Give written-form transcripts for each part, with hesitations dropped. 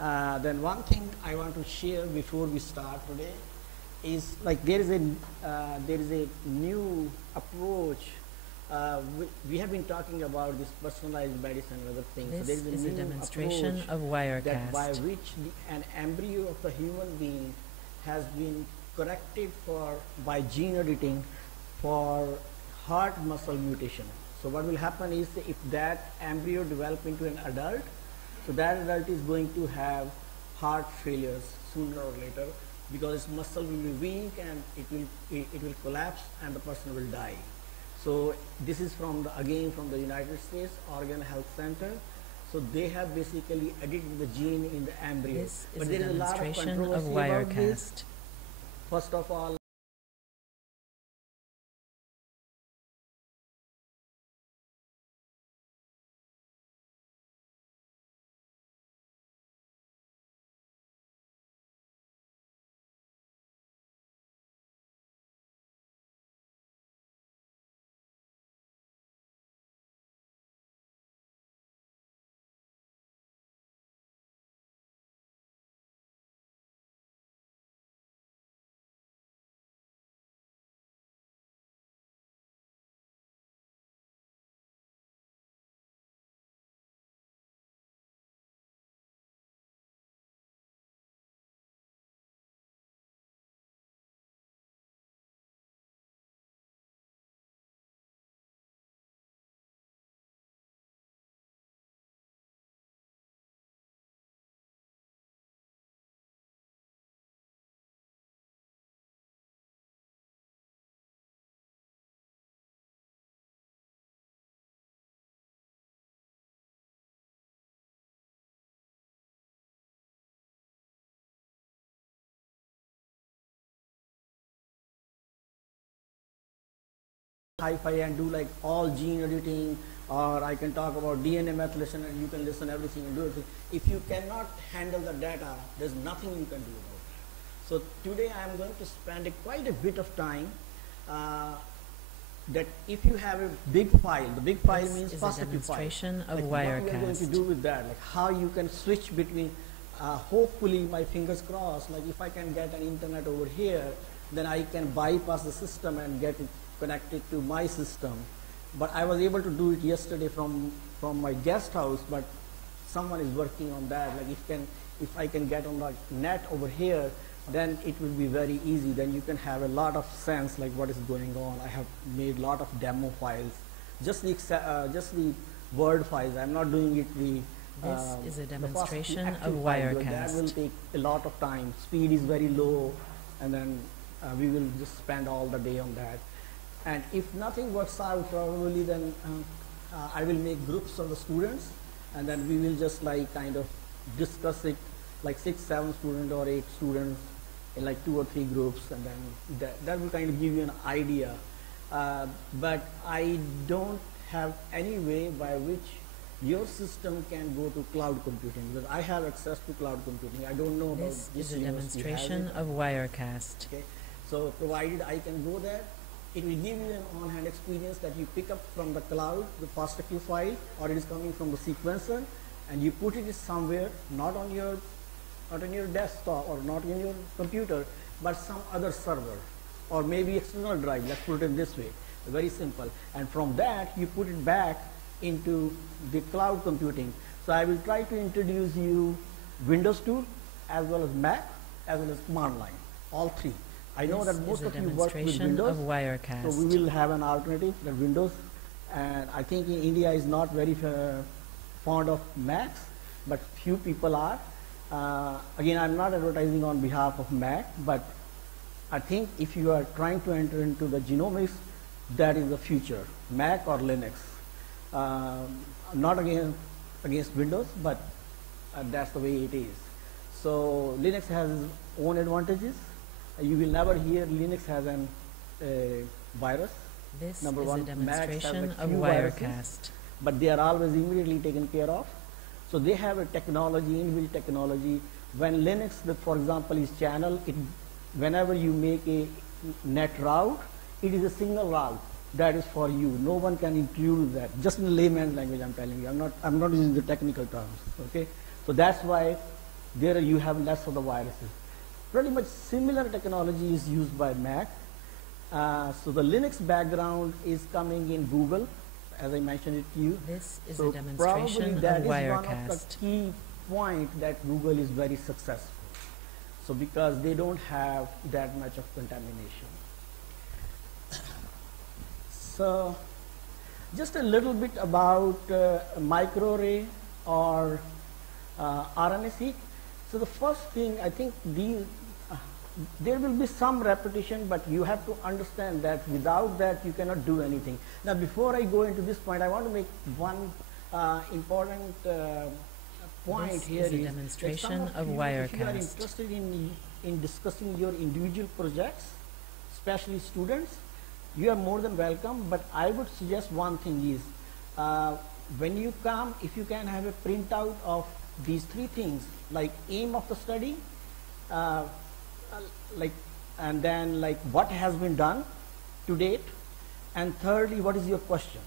Then one thing I want to share before we start today is like there is a new approach. We have been talking about this personalized medicine and other things. This so there is a a new demonstration approach of that by Wirecast. which an embryo of the human being has been corrected for by gene editing for heart muscle mutation. So what will happen is if that embryo develop into an adult, so that adult is going to have heart failures sooner or later because its muscle will be weak and it will collapse and the person will die. So this is again from the United States Organ Health Center. So they have basically edited the gene in the embryo. This is But a there is a lot of demonstration of controversy about this. Wirecast. First of all, hi-fi and do like all gene editing, or I can talk about DNA methylation and you can listen everything and do everything. If you cannot handle the data, there's nothing you can do about it. So today I am going to spend quite a bit of time that if you have a big file, the big file This means is a positive file. demonstration of Like what we are going to Wirecast. do with that, like how you can switch between, hopefully my fingers crossed, like if I can get an internet over here, then I can bypass the system and get it connected to my system. But I was able to do it yesterday from my guest house, but someone is working on that. Like if I can get on the net over here, then it will be very easy. Then you can have a lot of sense like what is going on. I have made a lot of demo files, just the Word files. I'm not doing it This is a the demonstration active of file, because that will Wirecast. take a lot of time. Speed is very low, and then we will just spend all the day on that. And if nothing works out, probably then I will make groups of the students, and then we will just like kind of discuss it, like 6, 7 students or 8 students in like 2 or 3 groups, and then that will kind of give you an idea. But I don't have any way by which your system can go to cloud computing, because I have access to cloud computing. I don't know about This this is a university has demonstration it. of Wirecast. Okay, so provided I can go there, it will give you an on-hand experience that you pick up from the cloud, the FASTQ file, or it is coming from the sequencer, and you put it somewhere, not on your desktop or not in your computer, but some other server, or maybe external drive. Let's put it this way, very simple. And from that, you put it back into the cloud computing. So I will try to introduce you Windows tool, as well as Mac, as well as command line, all three. I know This that most is a of you work with demonstration Windows, of Wirecast. so we will have an alternative, the Windows. And I think in India is not very fond of Macs, but few people are. Again, I'm not advertising on behalf of Mac, but I think if you are trying to enter into the genomics, that is the future, Mac or Linux. Not against Windows, but that's the way it is. So Linux has its own advantages. You will never hear Linux has a virus. This Number is a one, Macs have demonstration a of few viruses, Wirecast. but they are always immediately taken care of. So they have a technology, inbuilt technology. When Linux, for example, is channel, whenever you make a net route, it is a single route that is for you. No one can intrude that. Just in layman's language, I'm telling you. I'm not using the technical terms. Okay, so that's why there you have less of the viruses. Pretty much similar technology is used by Mac. So the Linux background is coming in Google, as I mentioned it to you. This is So a demonstration probably that of is one of Wirecast. the key point that Google is very successful. So because they don't have that much of contamination. So just a little bit about microarray or RNA-seq. So the first thing, I think there will be some repetition, but you have to understand that without that you cannot do anything. Now before I go into this point, I want to make one important point This here. is a Is demonstration that some of you, if you are Wirecast. interested in discussing your individual projects, especially students, you are more than welcome, but I would suggest one thing is, when you come, if you can have a printout of these three things, like aim of the study, and then like what has been done to date, and thirdly, what is your question?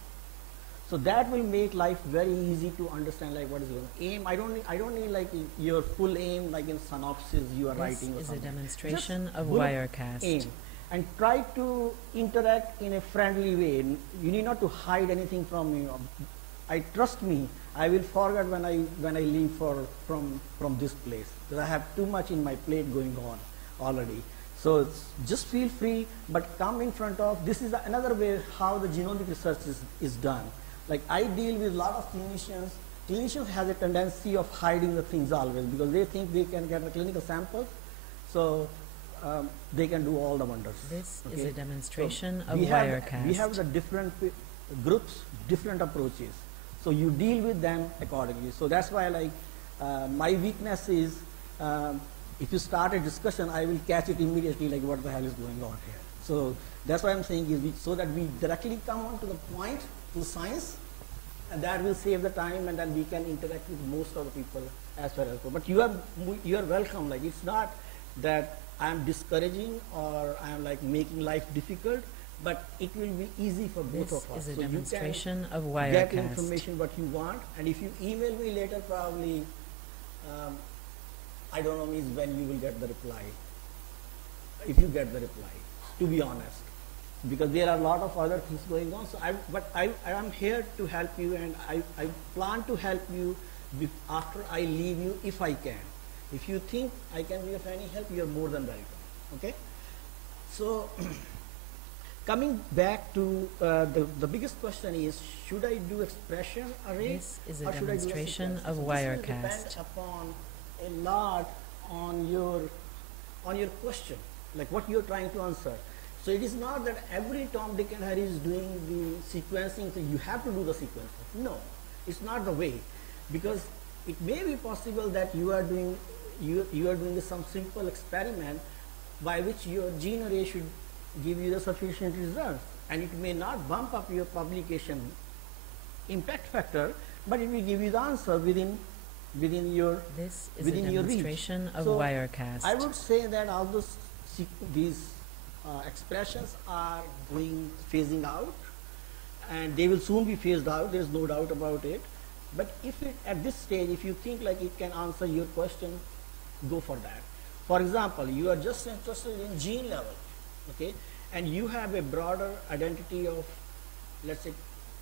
So that will make life very easy to understand, like what is your aim. I don't need like your full aim, like in synopsis you are This writing or is a something. demonstration Just of bullet Wirecast. aim, and try to interact in a friendly way. You need not to hide anything from me. I trust me, I will forget when I leave from this place, because I have too much in my plate going on already. So just feel free, but come in front of, this is another way how the genomic research is done. Like I deal with a lot of clinicians. Clinicians have a tendency of hiding the things always, because they think they can get a clinical samples, so they can do all the wonders. This is Okay? a demonstration of we Wirecast. have the different groups, different approaches. So you deal with them accordingly. So that's why, like, my weakness is, if you start a discussion, I will catch it immediately, like what the hell is going on here. So that's why I'm saying is, so that we directly come on to the point, to science, and that will save the time, and then we can interact with most of the people as far as. But you are welcome. Like, it's not that I am discouraging or I am like making life difficult, but it will be easy for both This of us. is a So you demonstration of can get Wirecast. information what you want, and if you email me later, probably I don't know means when you will get the reply. If you get the reply, to be honest, because there are a lot of other things going on. So I am here to help you, and I plan to help you after I leave you if I can. If you think I can be of any help, you are more than welcome. Okay? So coming back to the biggest question is, should I do expression array? This is a or should I do demonstration sequence? of So this will Wirecast. depend upon a lot on your question, like what you're trying to answer. So it is not that every Tom, Dick and Harry is doing the sequencing, so you have to do the sequencing. No, it's not the way, because it may be possible that you are doing some simple experiment by which your gene array should give you the sufficient results, and it may not bump up your publication impact factor, but it will give you the answer within your This is a within your reach. demonstration of So Wirecast. I would say that all these expressions are phasing out, and they will soon be phased out. There's no doubt about it. But at this stage, if you think like it can answer your question, go for that. For example, you are just interested in gene level, okay, and you have a broader identity of, let's say,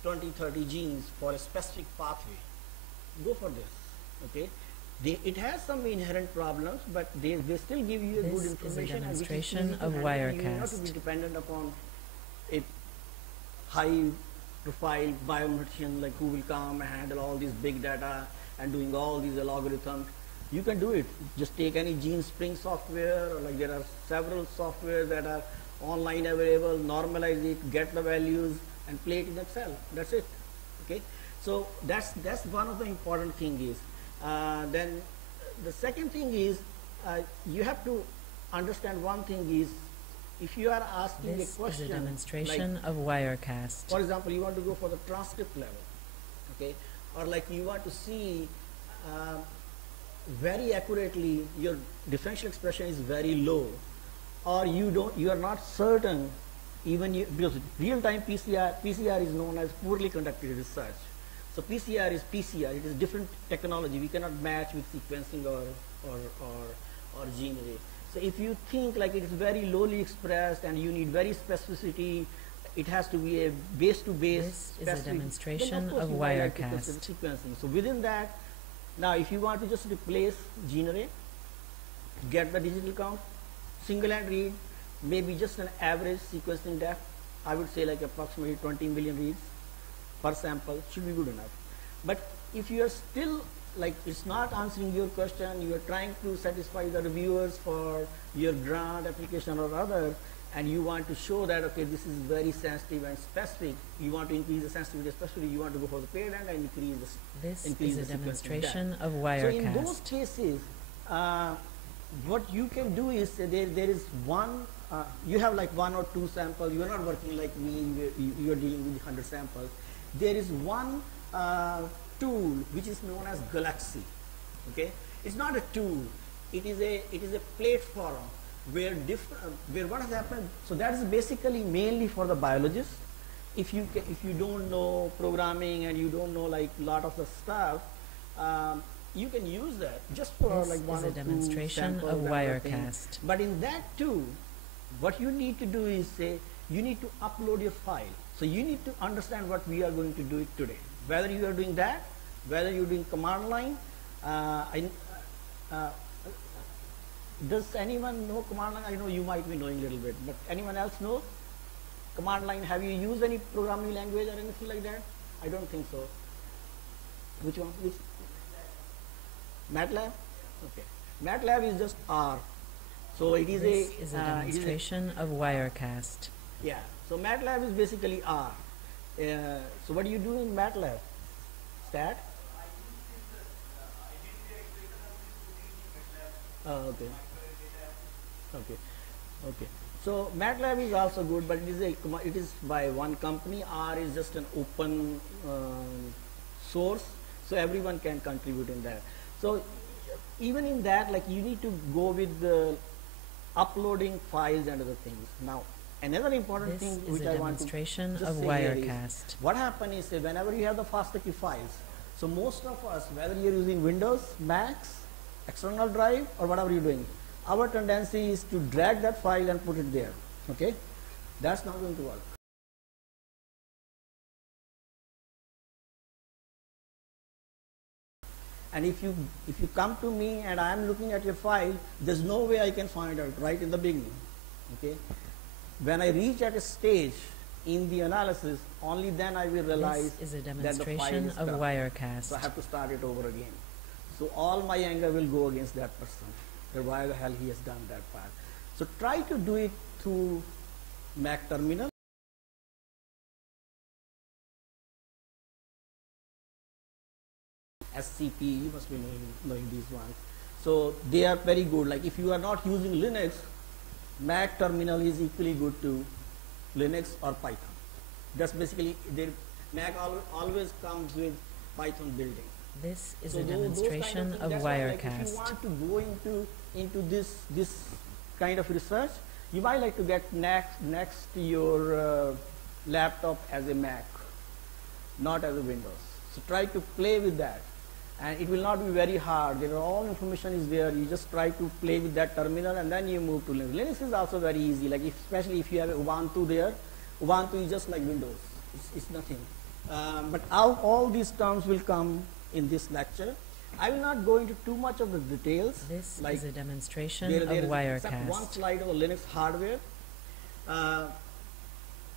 20, 30 genes for a specific pathway. Go for this, okay. It has some inherent problems, but they still give you a This good is a information. and which is demonstration easy to of handle, and you not to Wirecast. be dependent upon a high profile biometrician like who will come and handle all these big data and doing all these algorithms. You can do it. Just take any gene spring software, or like there are several softwares that are online available, normalize it, get the values, and play it in Excel. That's it. Okay. So that's one of the important thing is. Then the second thing is, you have to understand one thing is, if you are asking This a question, is a demonstration like, of Wirecast. for example, you want to go for the transcript level, okay, or like you want to see very accurately your differential expression is very low, or you are not certain, even because real-time PCR is known as poorly conducted research. So PCR is PCR. It is different technology. We cannot match with sequencing or gene array. So if you think like it is very lowly expressed and you need very specificity, it has to be a base-to-base This is a specific, demonstration then of course of you might like to Wirecast. consider sequencing. So within that, now if you want to just replace gene array, get the digital count, single hand read, maybe just an average sequencing depth, I would say like approximately 20 million reads per sample should be good enough. But if you are still like it's not answering your question, you are trying to satisfy the reviewers for your grant application or other, and you want to show that okay, this is very sensitive and specific, you want to increase the sensitivity, especially you want to go for the paid end and increase This increase is a the sequencing demonstration depth. of So in Wirecast. those cases, what you can do is there is one, you have like one or two samples, you are not working like me, you are dealing with 100 samples. There is one tool which is known as Galaxy. Okay, it's not a tool, it is a platform where where what has happened. So that is basically mainly for the biologists. If you don't know programming and you don't know like lot of the stuff, you can use that just for This like one is or a two demonstration samples of and other things. Wirecast. But in that too, what you need to do is say you need to upload your file. So you need to understand what we are going to do it today. Whether you are doing that, whether you're doing command line. Does anyone know command line? I know you might be knowing a little bit, but anyone else know command line? Have you used any programming language or anything like that? I don't think so. Which one? Which? MATLAB? Okay. MATLAB is just R. So it is This is a it demonstration of Wirecast. yeah. So MATLAB is basically R. So what do you do in MATLAB? Stat? Oh, okay. Okay. Okay. So MATLAB is also good, but it is by one company. R is just an open source, so everyone can contribute in that. So even in that, like you need to go with the uploading files and other things. Now, another important This thing is which a I want to demonstration just of say here is, Wirecast. what happens is whenever you have the FASTQ files, so most of us, whether you're using Windows, Macs, external drive, or whatever you're doing, our tendency is to drag that file and put it there. Okay, that's not going to work. And if you come to me and I am looking at your file, there's no way I can find out right in the beginning. Okay, when I reach at a stage in the analysis, only then I will realize This is a that the file demonstration is of corrupt. Wirecast. So I have to start it over again. So all my anger will go against that person. That why the hell he has done that part. So try to do it through Mac terminal. SCP, you must be knowing these ones. So they are very good. Like if you are not using Linux, Mac terminal is equally good to Linux or Python. That's basically Mac always comes with Python building. This is So a demonstration of that's why, like, if you Wirecast. want to go into this kind of research, you might like to get next to your laptop as a Mac, not as a Windows. So try to play with that, and it will not be very hard. There are all information is there. You just try to play with that terminal, and then you move to Linux. Linux is also very easy. Like especially if you have Ubuntu there, Ubuntu is just like Windows. It's nothing. But all these terms will come in this lecture. I will not go into too much of the details. This like is a demonstration there of is except one Wirecast. slide of Linux hardware.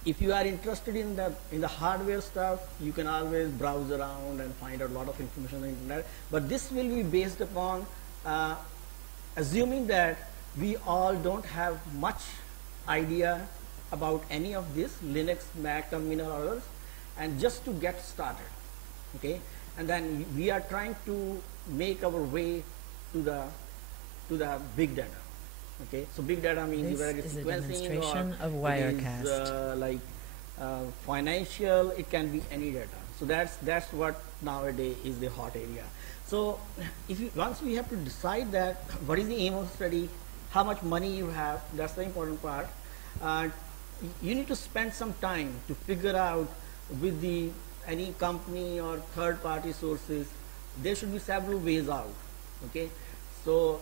If you are interested in the hardware stuff, you can always browse around and find out a lot of information on the internet. But this will be based upon assuming that we all don't have much idea about any of this Linux, Mac, terminal, or others, and just to get started. Okay, and then we are trying to make our way to the big data. Okay, so big data means This whether it's is a sequencing demonstration or of it is, Wirecast. like financial, it can be any data. So that's what nowadays is the hot area. So if you once we have to decide that what is the aim of the study, how much money you have, that's the important part. You need to spend some time to figure out with the any company or third-party sources, there should be several ways out. Okay, so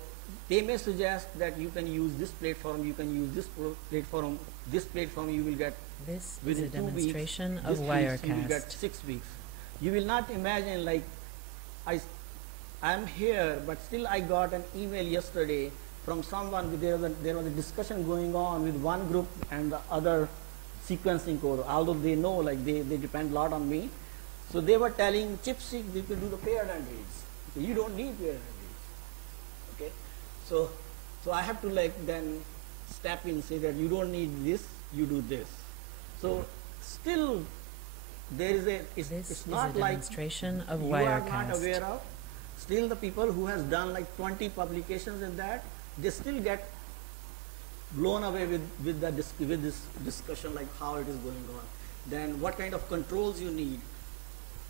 they may suggest that you can use this platform, you can use this platform. This platform you will get This is within a 2 weeks. demonstration of This piece you will get Wirecast. 6 weeks. You will not imagine like I'm here, but still I got an email yesterday from someone. There was a discussion going on with one group and the other sequencing code. Although they know, like they depend a lot on me, so they were telling ChipSeq you can do the paired and reads. So you don't need paired and reads. Okay, so I have to like then step in, say that you don't need this, you do this. So still there is a This it's is not a like demonstration of you are not Wirecast. aware of. Still the people who has done like 20 publications in that, they still get blown away with this discussion, like how it is going on. Then what kind of controls you need.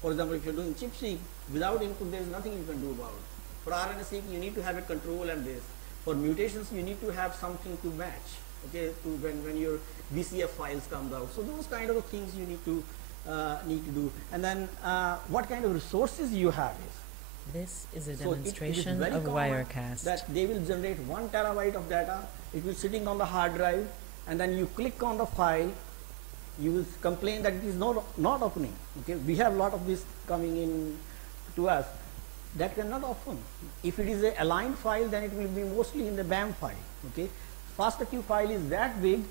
For example, if you're doing ChipSeq, without input there is nothing you can do about it. For RNA-seq you need to have a control and this. For mutations you need to have something to match, okay, to when your VCF files comes out. So those kind of things you need to do. And then what kind of resources you have is. This is a So it is demonstration very of common Wirecast. that they will generate 1 terabyte of data. It will sitting on the hard drive, and then you click on the file. You will complain that it is not opening. Okay, we have a lot of this coming in to us. That cannot open. If it is a aligned file, then it will be mostly in the BAM file. Okay, FASTQ file is that big,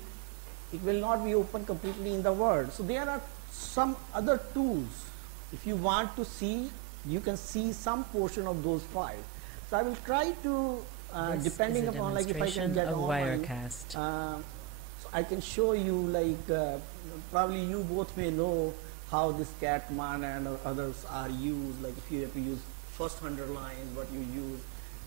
it will not be open completely in the Word. So there are some other tools. If you want to see, you can see some portion of those files. So I will try to, This depending is a upon like if I can demonstration get of online, Wirecast. so I can show you like probably you both may know how this cat command and others are used. Like if you have to use first 100 lines, what you use,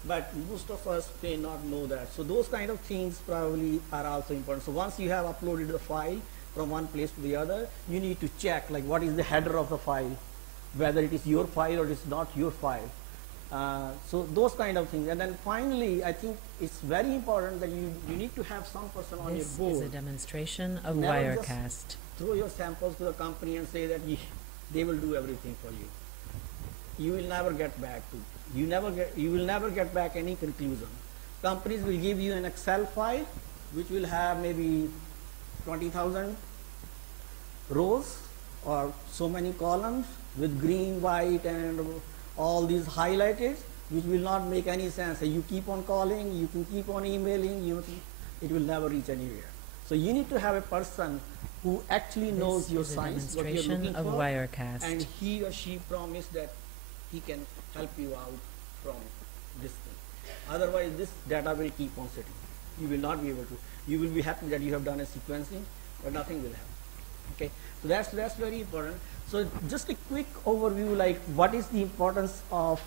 but most of us may not know that. So those kind of things probably are also important. So once you have uploaded the file from one place to the other, you need to check like what is the header of the file, whether it is your file or it is not your file. So those kind of things. And then finally, I think it's very important that you need to have some person on This your is a board. demonstration of Never just Wirecast. throw your samples to the company and say that they will do everything for you. You will never get back to. You will never get back any conclusion. Companies will give you an Excel file which will have maybe 20,000 rows or so many columns with green, white, and all these highlighted, which will not make any sense. So you keep on calling, you can keep on emailing, it will never reach anywhere. So you need to have a person who actually knows This your is a science, what you're demonstration looking of for, Wirecast. and he or she promised that he can help you out from this thing. Otherwise, this data will keep on sitting. You will not be able to. You will be happy that you have done a sequencing, but nothing will happen. Okay, so that's very important. So just a quick overview, like what is the importance of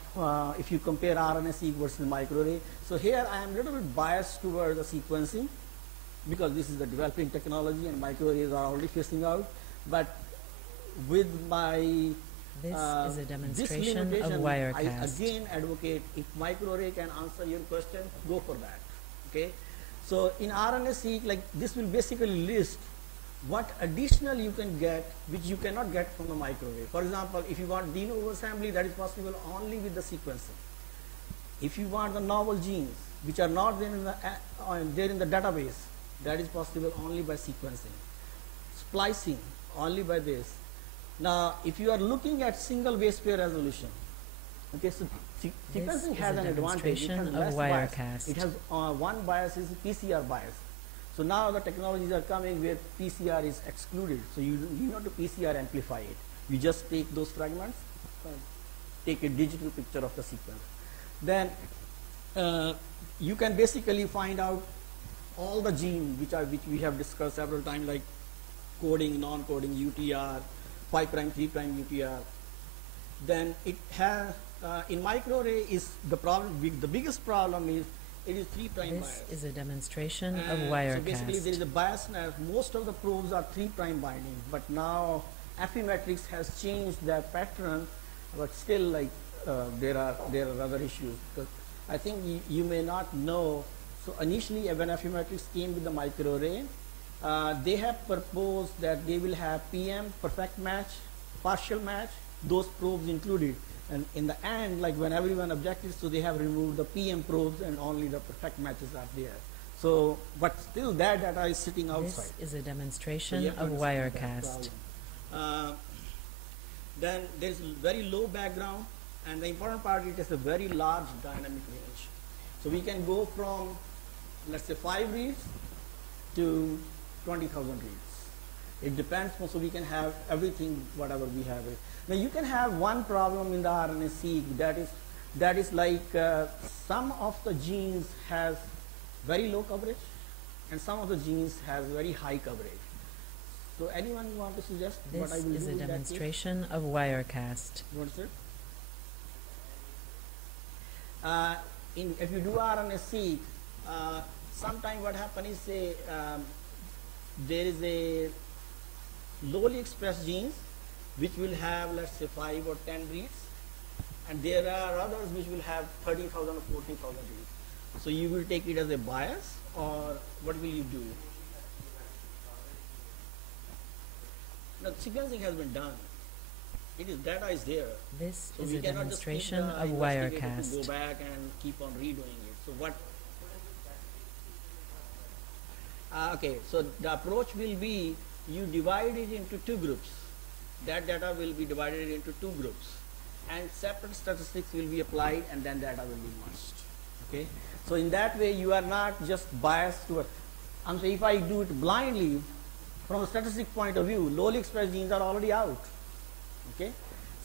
if you compare RNA-seq versus microarray. So here I am a little bit biased towards the sequencing because this is the developing technology and microarrays are already phasing out. But with my This is a this demonstration of limitation, I Wirecast. again advocate if microarray can answer your question, go for that. Okay, so in RNA-seq, like this will basically list what additional you can get which you cannot get from the microarray. For example, if you want de novo assembly, that is possible only with the sequencing. If you want the novel genes which are not there in the database, that is possible only by sequencing. Splicing only by this. Now, if you are looking at single base pair resolution, okay, so sequencing is has a an advantage. It has demonstration less of bias. Wirecast. It has one bias is PCR bias. So now the technologies are coming where PCR is excluded. So you not to PCR amplify it. You just take those fragments, take a digital picture of the sequence. Then you can basically find out all the genes which we have discussed several times, like coding, non-coding, UTR, 5' 3' UTR. Then it has in microarray is the problem. The biggest problem is it is 3' This bias. is a demonstration of So basically there is Wirecast. a bias. Most of the probes are 3' binding, but now Affymetrix has changed that pattern, but still like there are other issues. Because I think you may not know. So initially when Affymetrix came with the microarray, they have proposed that they will have PM perfect match partial match, those probes included. And in the end, like when everyone objected, so they have removed the PM probes and only the perfect matches are there. So, but still that data is sitting outside. This is a So demonstration you have to of understand that Wirecast. problem. Then there is very low background, and the important part, it is a very large dynamic range. So we can go from, let's say, 5 reads to 20,000 reads. It depends, so we can have everything, whatever we have it. Now you can have one problem in the RNA-seq, that is like some of the genes has very low coverage, and some of the genes has very high coverage. So anyone want to suggest what I This will is do a in that case? demonstration of Wirecast. What's it? If you do RNA-seq, sometime what happens is there is a lowly expressed genes which will have, let's say, 5 or 10 reads, and there are others which will have 30,000 or 40,000 reads. So you will take it as a bias, or what will you do? Now, sequencing has been done. It is, data is there. This So is we a cannot just keep demonstration the of investigator to Wirecast. go back and keep on redoing it. So what? Okay, so the approach will be you divide it into 2 groups. That data will be divided into 2 groups, and separate statistics will be applied, and then data will be merged. Okay, so in that way you are not just biased to it. I'm saying if I do it blindly, from a statistic point of view, lowly expressed genes are already out. Okay,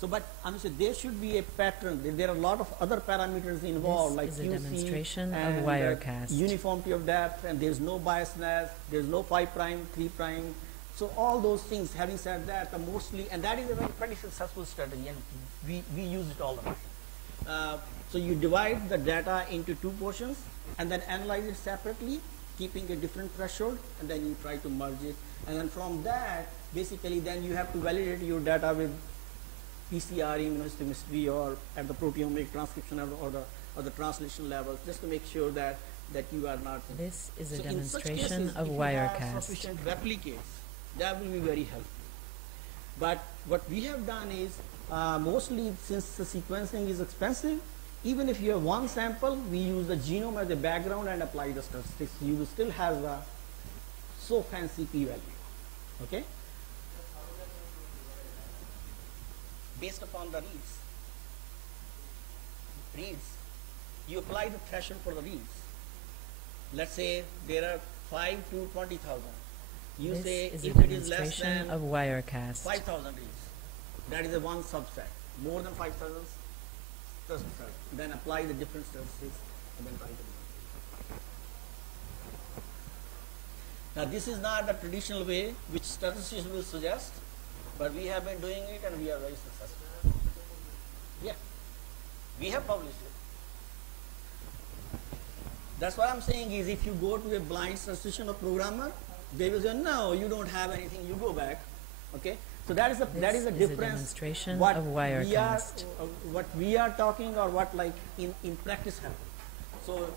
so but I'm saying there should be a pattern. There are a lot of other parameters involved, like This is a QC demonstration of and Wirecast. uniformity of depth, and there's no biasness, there's no 5 prime, 3 prime. So all those things. Having said that, mostly, and that is a very pretty successful strategy, and we use it all the time. So you divide the data into 2 portions, and then analyze it separately, keeping a different threshold, and then you try to merge it. And then from that, basically, then you have to validate your data with PCR, immunohistochemistry, or at the proteomic transcription level, or the translation levels, just to make sure that you are not. This is a So in such demonstration cases, of if you have Wirecast. sufficient replicates, that will be very helpful. But what we have done is, mostly since the sequencing is expensive, even if you have one sample, we use the genome as a background and apply the statistics. You will still have a so fancy p-value. Okay? Based upon the reads. You apply the threshold for the reads. Let's say there are 5 to 20,000. You This say is a if it is less demonstration than of Wirecast. 5,000 reads, that is a one subset. More than 5,000, then apply the different statistics and then try to. Now this is not the traditional way which statisticians will suggest, but we have been doing it and we are very successful. Yeah, we have published it. That's what I'm saying is, if you go to a blind statistician or programmer, they will say, no, you don't have anything, you go back. Okay, so that is a This is a difference. demonstration What of Wirecast. what we are talking, or what like in practice happens. So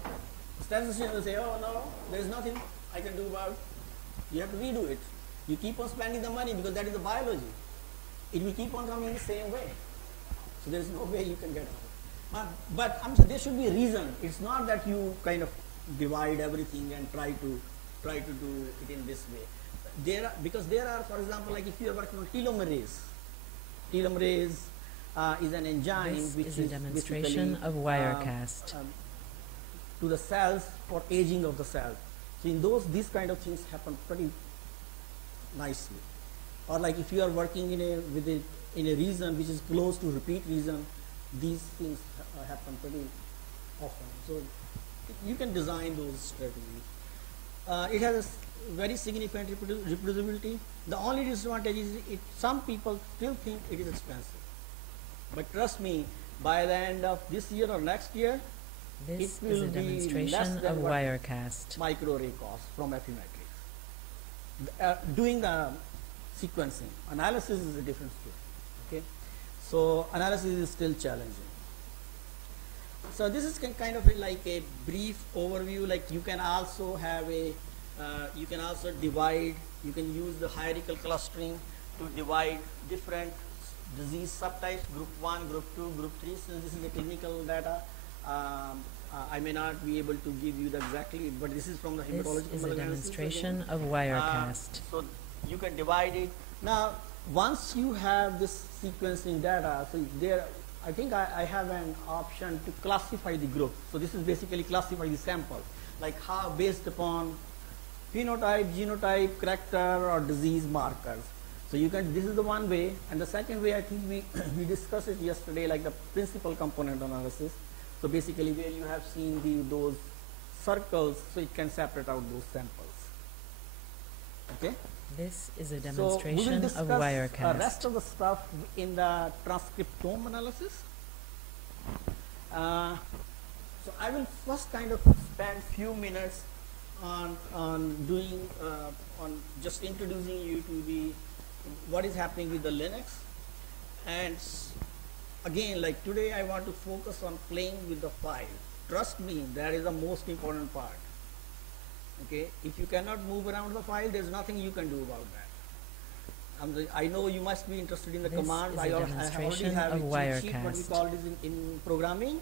statistician will say, oh no, there is nothing I can do about it. You have to redo it. You keep on spending the money because that is the biology. It will keep on coming the same way. So there is no way you can get out. But I'm saying there should be a reason. It's not that you kind of divide everything and try to do it in this way. Because there are, for example, like if you are working on telomerase. Telomerase is an enzyme This which is a demonstration basically, of Wirecast. to the cells for aging of the cell. So in these kind of things happen pretty nicely. Or like if you are working in a region which is close to repeat region, these things happen pretty often. So you can design those strategies. It has a very significant reproducibility. The only disadvantage is some people still think it is expensive. But trust me, by the end of this year or next year, This it will is a be demonstration less of than what Wirecast. microarray costs from Affymetrix. Doing the sequencing. Analysis is a different story. Okay? So analysis is still challenging. So this is kind of like a brief overview. Like you can also have you can also divide, you can use the hierarchical clustering to divide different disease subtypes, group 1, group 2, group 3. Since this is a clinical data, I may not be able to give you the exactly, but this is from the This hematological is a malignancies demonstration again. of Wirecast. So you can divide it. Now, once you have this sequencing data, so there, I think I have an option to classify the group. So this is basically classify the sample, like how based upon phenotype, genotype, character, or disease markers. So you can, this is the one way, and the second way, I think we, we discussed it yesterday, like the principal component analysis. So basically where you have seen those circles, so it can separate out those samples. Okay? This is a So we will demonstration discuss of rest Wirecast. of the stuff in the transcriptome analysis. So I will first kind of spend few minutes on doing on just introducing you to the what is happening with the Linux, and again, like today I want to focus on playing with the file. Trust me, that is the most important part. Okay, if you cannot move around the file, there's nothing you can do about that. I know you must be interested in the This command. is a I already demonstration have a of cheat sheet, what we Wirecast. call this in programming.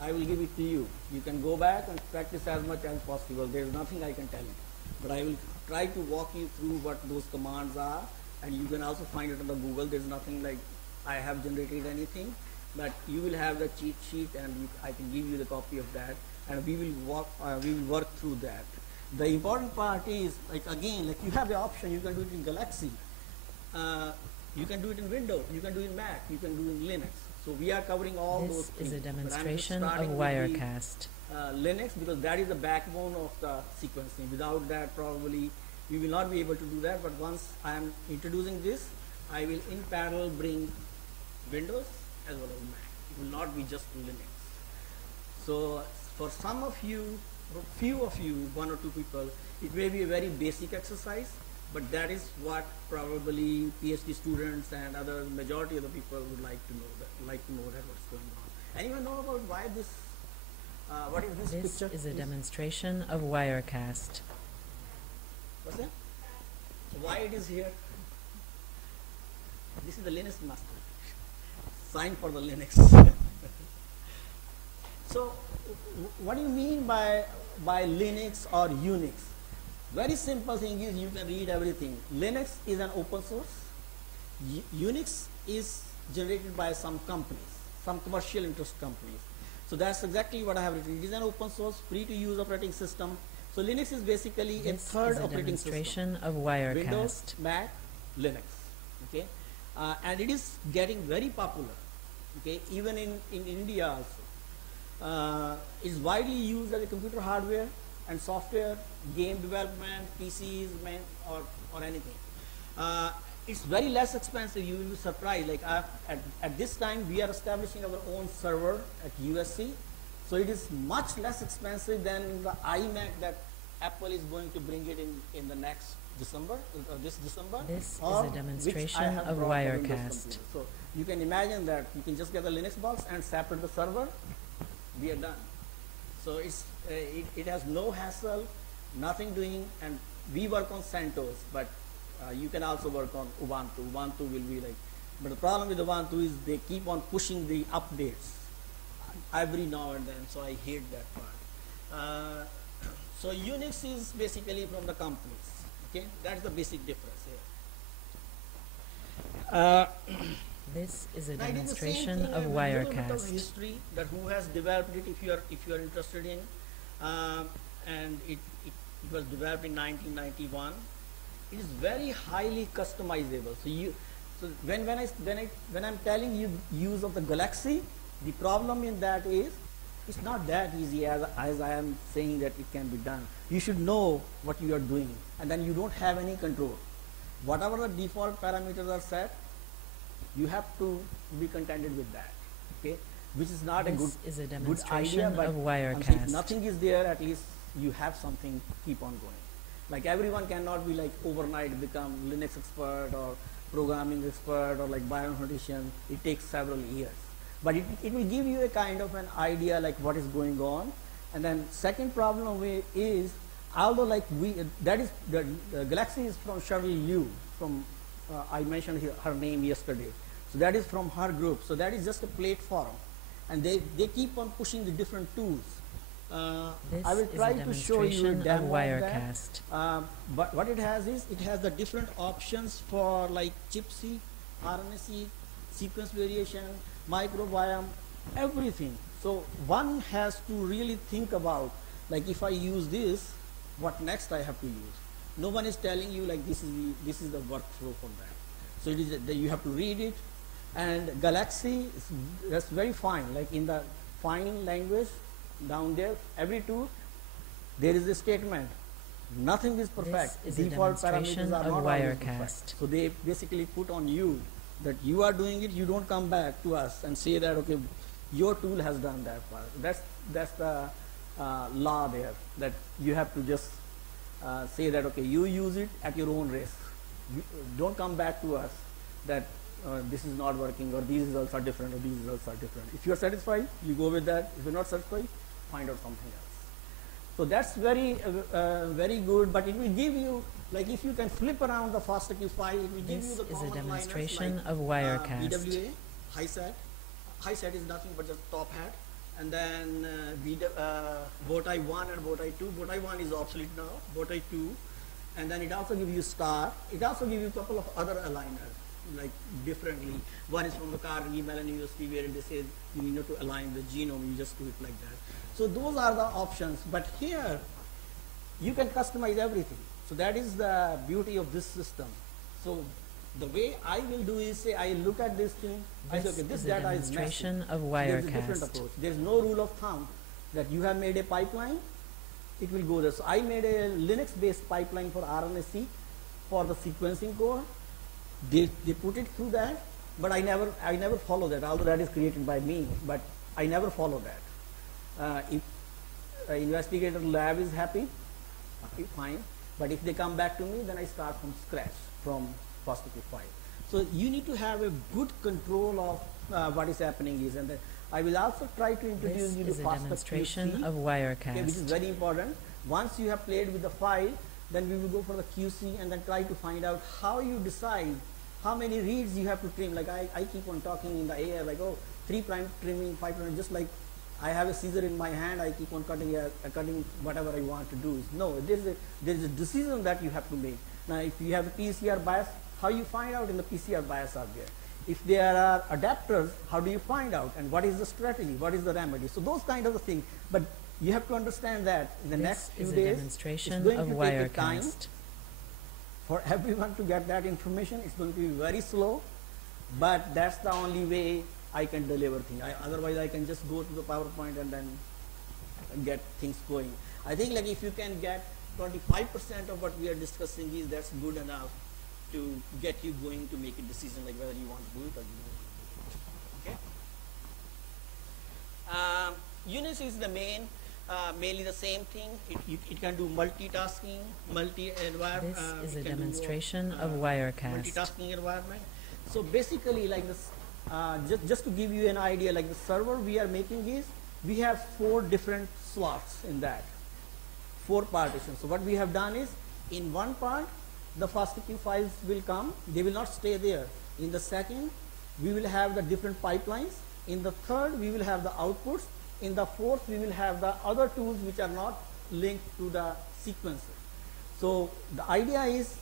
I will give it to you. You can go back and practice as much as possible. There's nothing I can tell you, but I will try to walk you through what those commands are, and you can also find it on the Google. There's nothing like I have generated anything, but you will have the cheat sheet, and I can give you the copy of that, and we will work through that. The important part is, like again, like you have the option, you can do it in Galaxy, you can do it in Windows, you can do it in Mac, you can do it in Linux. So we are covering all those This things. is a But I'm just demonstration of starting with the, Wirecast. Linux, because that is the backbone of the sequencing. Without that, probably we will not be able to do that. But once I am introducing this, I will in parallel bring Windows as well as Mac. It will not be just Linux. So for some of you, for few of you, one or two people, it may be a very basic exercise, but that is what probably PhD students and other majority of the people would like to know that what's going on. Anyone know about why this? What is this This picture? is a demonstration of Wirecast. What's that? So why it is here? This is the Linux master. Sign for the Linux. So what do you mean by Linux or Unix? Very simple thing is you can read everything. Linux is an open source. Unix is generated by some companies, some commercial interest companies. So that's exactly what I have written. It is an open source, free to use operating system. So Linux is basically a This third is a operating system. demonstration of Windows, Wirecast. Mac, Linux. Okay, and it is getting very popular. Okay, even in India also. It's widely used as a computer hardware and software, game development, PCs, or anything. It's very less expensive. You will be surprised. Like at this time, we are establishing our own server at USC, so it is much less expensive than the iMac that Apple is going to bring it in the next December, this December. This is or a which I demonstration have of brought the Windows Wirecast. computer. So you can imagine that you can just get the Linux box and separate the server. We are done. So it has no hassle, nothing doing, and we work on CentOS, but you can also work on Ubuntu. Ubuntu will be like, but the problem with Ubuntu is they keep on pushing the updates every now and then, so I hate that part. So Unix is basically from the companies. Okay, that's the basic difference here. This is a Now, it is the same demonstration thing, of a little bit of Wirecast. history that who has developed it, if you are interested in, and it was developed in 1991. It is very highly customizable. So when I'm telling you use of the Galaxy, the problem in that is it's not that easy as I am saying that it can be done. You should know what you are doing, and then you don't have any control. Whatever the default parameters are set, you have to be contented with that. Okay, which is not This is a good idea, demonstration but of if Wirecast. nothing is there, at least you have something keep on going. Like everyone cannot be like overnight become Linux expert or programming expert or like bioinformatician. It takes several years, but it will give you a kind of an idea like what is going on. And then second problem is, although like that is the Galaxy is from Cheryl Liu, from I mentioned her name yesterday. So that is from her group. So that is just a platform, and they keep on pushing the different tools. This I will is try a to show you a demonstration of demo of that. Wirecast. But what it has is, it has the different options for like ChIP-seq, RNA-seq, sequence variation, microbiome, everything. So one has to really think about, like, if I use this, what next I have to use. No one is telling you like this is the workflow for that. So it is that you have to read it. And Galaxy that's very fine. Like in the fine language down there, every tool there is a statement. Nothing is perfect. This is a Default demonstration parameters are of not always Wirecast. perfect. So they basically put on you that you are doing it. You don't come back to us and say that okay, your tool has done that part. That's the law there, that you have to just say that okay, you use it at your own risk. You, don't come back to us that this is not working, or these results are different, or these results are different. If you are satisfied, you go with that. If you're not satisfied, find out something else. So that's very good, but it will give you, like if you can flip around the FASTQ file, it will give you This the is a common demonstration liners of Wirecast. BWA, high set. High set is nothing but just top hat. And then bowtie 1 and bowtie 2. Bowtie 1 is obsolete now, bowtie 2. And then it also gives you star. It also gives you a couple of other aligners, like differently. One is from the Carnegie Mellon University, where they say you need not to align the genome, you just do it like that. So those are the options. But here, you can customize everything. So that is the beauty of this system. So the way I will do is, say I look at this thing, I say, This okay, this is a data is messy. demonstration of There's a different Wirecast. approach. There's no rule of thumb that you have made a pipeline, it will go there. So I made a Linux-based pipeline for RNA-seq for the sequencing core. They put it through that, but I never follow that, although that is created by me, but I never follow that. If an investigator lab is happy, okay, fine. But if they come back to me, then I start from scratch, from FASTQ file. So you need to have a good control of what is happening is, and then I will also try to introduce This you to is a FASTQ demonstration QC, of okay, which is Wirecast. very important. Once you have played with the file, then we will go for the QC and then try to find out how you decide how many reads you have to trim. Like I keep on talking in the air, like, oh, 3' trimming, 5', just like I have a scissor in my hand, I keep on cutting whatever I want to do. No, there's a decision that you have to make. Now, if you have a PCR bias, how you find out in the PCR bias are there? If there are adapters, how do you find out? And what is the strategy? What is the remedy? So those kind of things. But you have to understand that in the This next few is a days, it's demonstration going of to take a time Wirecast. for everyone to get that information. It's going to be very slow, but that's the only way I can deliver things. Otherwise, I can just go to the PowerPoint and then get things going. I think like if you can get 25% of what we are discussing is, that's good enough to get you going to make a decision like whether you want to do it or you don't. Okay. Unix is the mainly the same thing. It can do multitasking, multi-environment. This is a demonstration of Wirecast. Multitasking environment. So basically, like this, just to give you an idea, like the server we are making is, we have 4 different slots in that, 4 partitions. So what we have done is, in one part, the FASTQ files will come. They will not stay there. In the second, we will have the different pipelines. In the third, we will have the outputs. In the fourth, we will have the other tools which are not linked to the sequencer. So the idea is,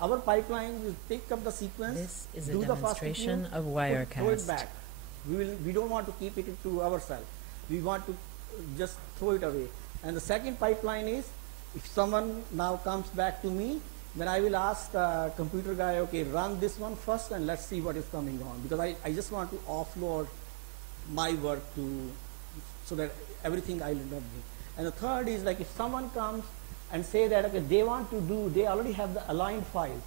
our pipeline will pick up the sequence, This is a do the demonstration FASTQ, of throw Wirecast. it back. We don't want to keep it to ourselves. We want to just throw it away. And the second pipeline is, if someone now comes back to me, then I will ask the computer guy, okay, run this one first and let's see what is coming on. Because I just want to offload my work so that everything I will not do. And the third is like if someone comes and say that okay, they already have the aligned file,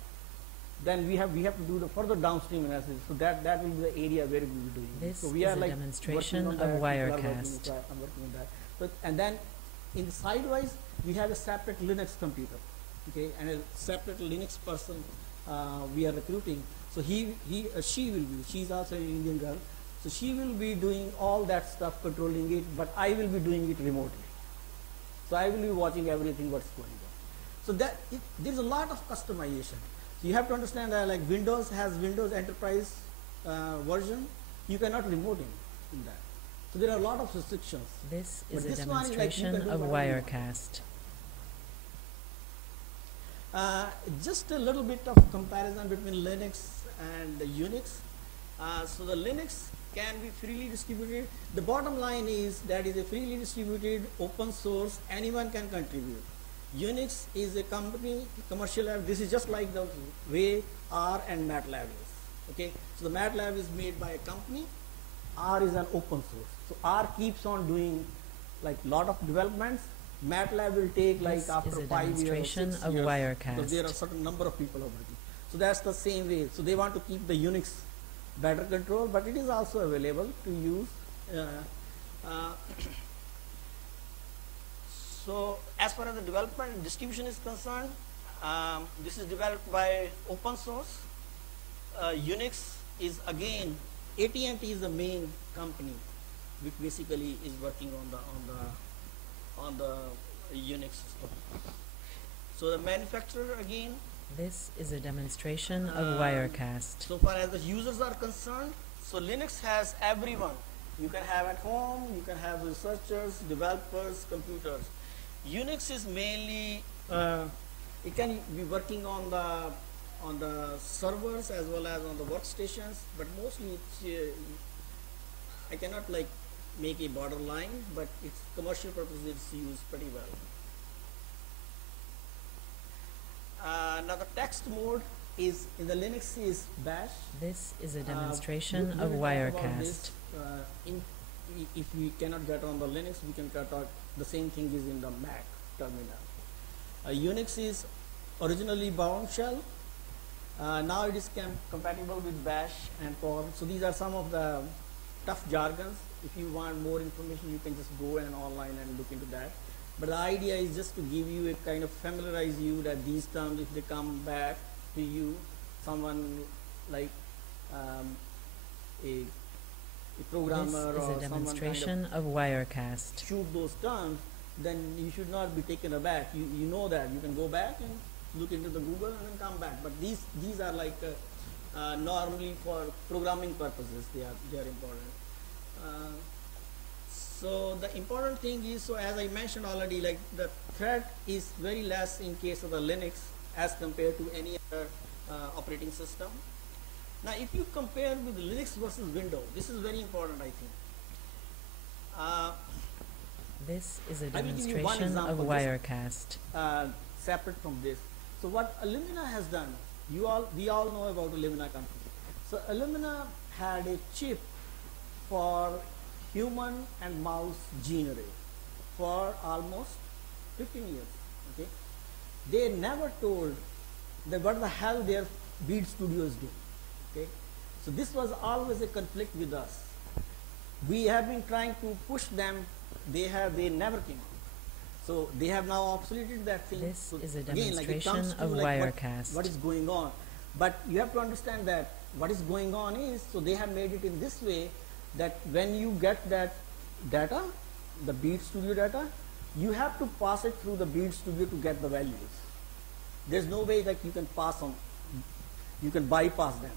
then we have to do the further downstream analysis. So that will be the area where we will be doing it. This So we is are a like demonstration working on of that, people are Wirecast. I'm working on that. So, and then in the sidewise, we have a separate Linux computer, okay, and a separate Linux person we are recruiting. So she's also an Indian girl. So she will be doing all that stuff, controlling it, but I will be doing it remotely. So I will be watching everything what's going on. So there's a lot of customization. So you have to understand that like Windows has Windows Enterprise version, you cannot remote in that. So there are a lot of restrictions. This But is a this one is like you can demonstration do of whatever you want. Wirecast. Just a little bit of comparison between Linux and the Unix. So the Linux can be freely distributed. The bottom line is that is a freely distributed open source, anyone can contribute. Unix is a company, commercial lab. This is just like the way R and MATLAB is. Okay, so the MATLAB is made by a company. R is an open source. So R keeps on doing like lot of developments. MATLAB will take like This after is a 5 years, demonstration 6 of years, Wirecast. because there are certain number of people working. So that's the same way. So they want to keep the Unix better control, but it is also available to use. So as far as the development and distribution is concerned, this is developed by open source. Unix is again, AT&T is the main company which basically is working on the Unix system. So the manufacturer again. This is a demonstration of Wirecast. So far as the users are concerned, so Linux has everyone. You can have at home, you can have researchers, developers, computers. Unix is mainly, it can be working on the servers as well as on the workstations, but mostly it's, I cannot like make a borderline, but its commercial purposes it's used pretty well. Now the text mode is in the Linux is bash. This is a We demonstration will of talk about Wirecast. this, if we cannot get on the Linux, we can cut out the same thing is in the Mac terminal. Unix is originally bound shell. Now it is compatible with bash and Perl. So these are some of the tough jargons. If you want more information, you can just go and online and look into that. But the idea is just to give you a kind of familiarize you that these terms, if they come back to you, someone like a programmer This is or a someone kind demonstration of Wirecast. of shoot those terms, then you should not be taken aback. You know that you can go back and look into the Google and then come back. But these are like normally for programming purposes they are important. So the important thing is, so as I mentioned already, like the threat is very less in case of the Linux as compared to any other operating system. Now if you compare with Linux versus Windows, this is very important I think. This is a I will give you one demonstration of example, Wirecast. Separate from this. So what Illumina has done, we all know about Illumina company. So Illumina had a chip for human and mouse gene array for almost 15 years. Okay, they never told that what the hell their Bead Studios do. Okay, so this was always a conflict with us. We have been trying to push them. They never came out. So they have now obsoleted that thing. This So is a again, like it demonstration comes to of like Wirecast. what is going on. But you have to understand that what is going on is, so they have made it in this way that when you get that data, the Bead Studio data, you have to pass it through the Bead Studio to get the values. There's no way that you can pass on, you can bypass them.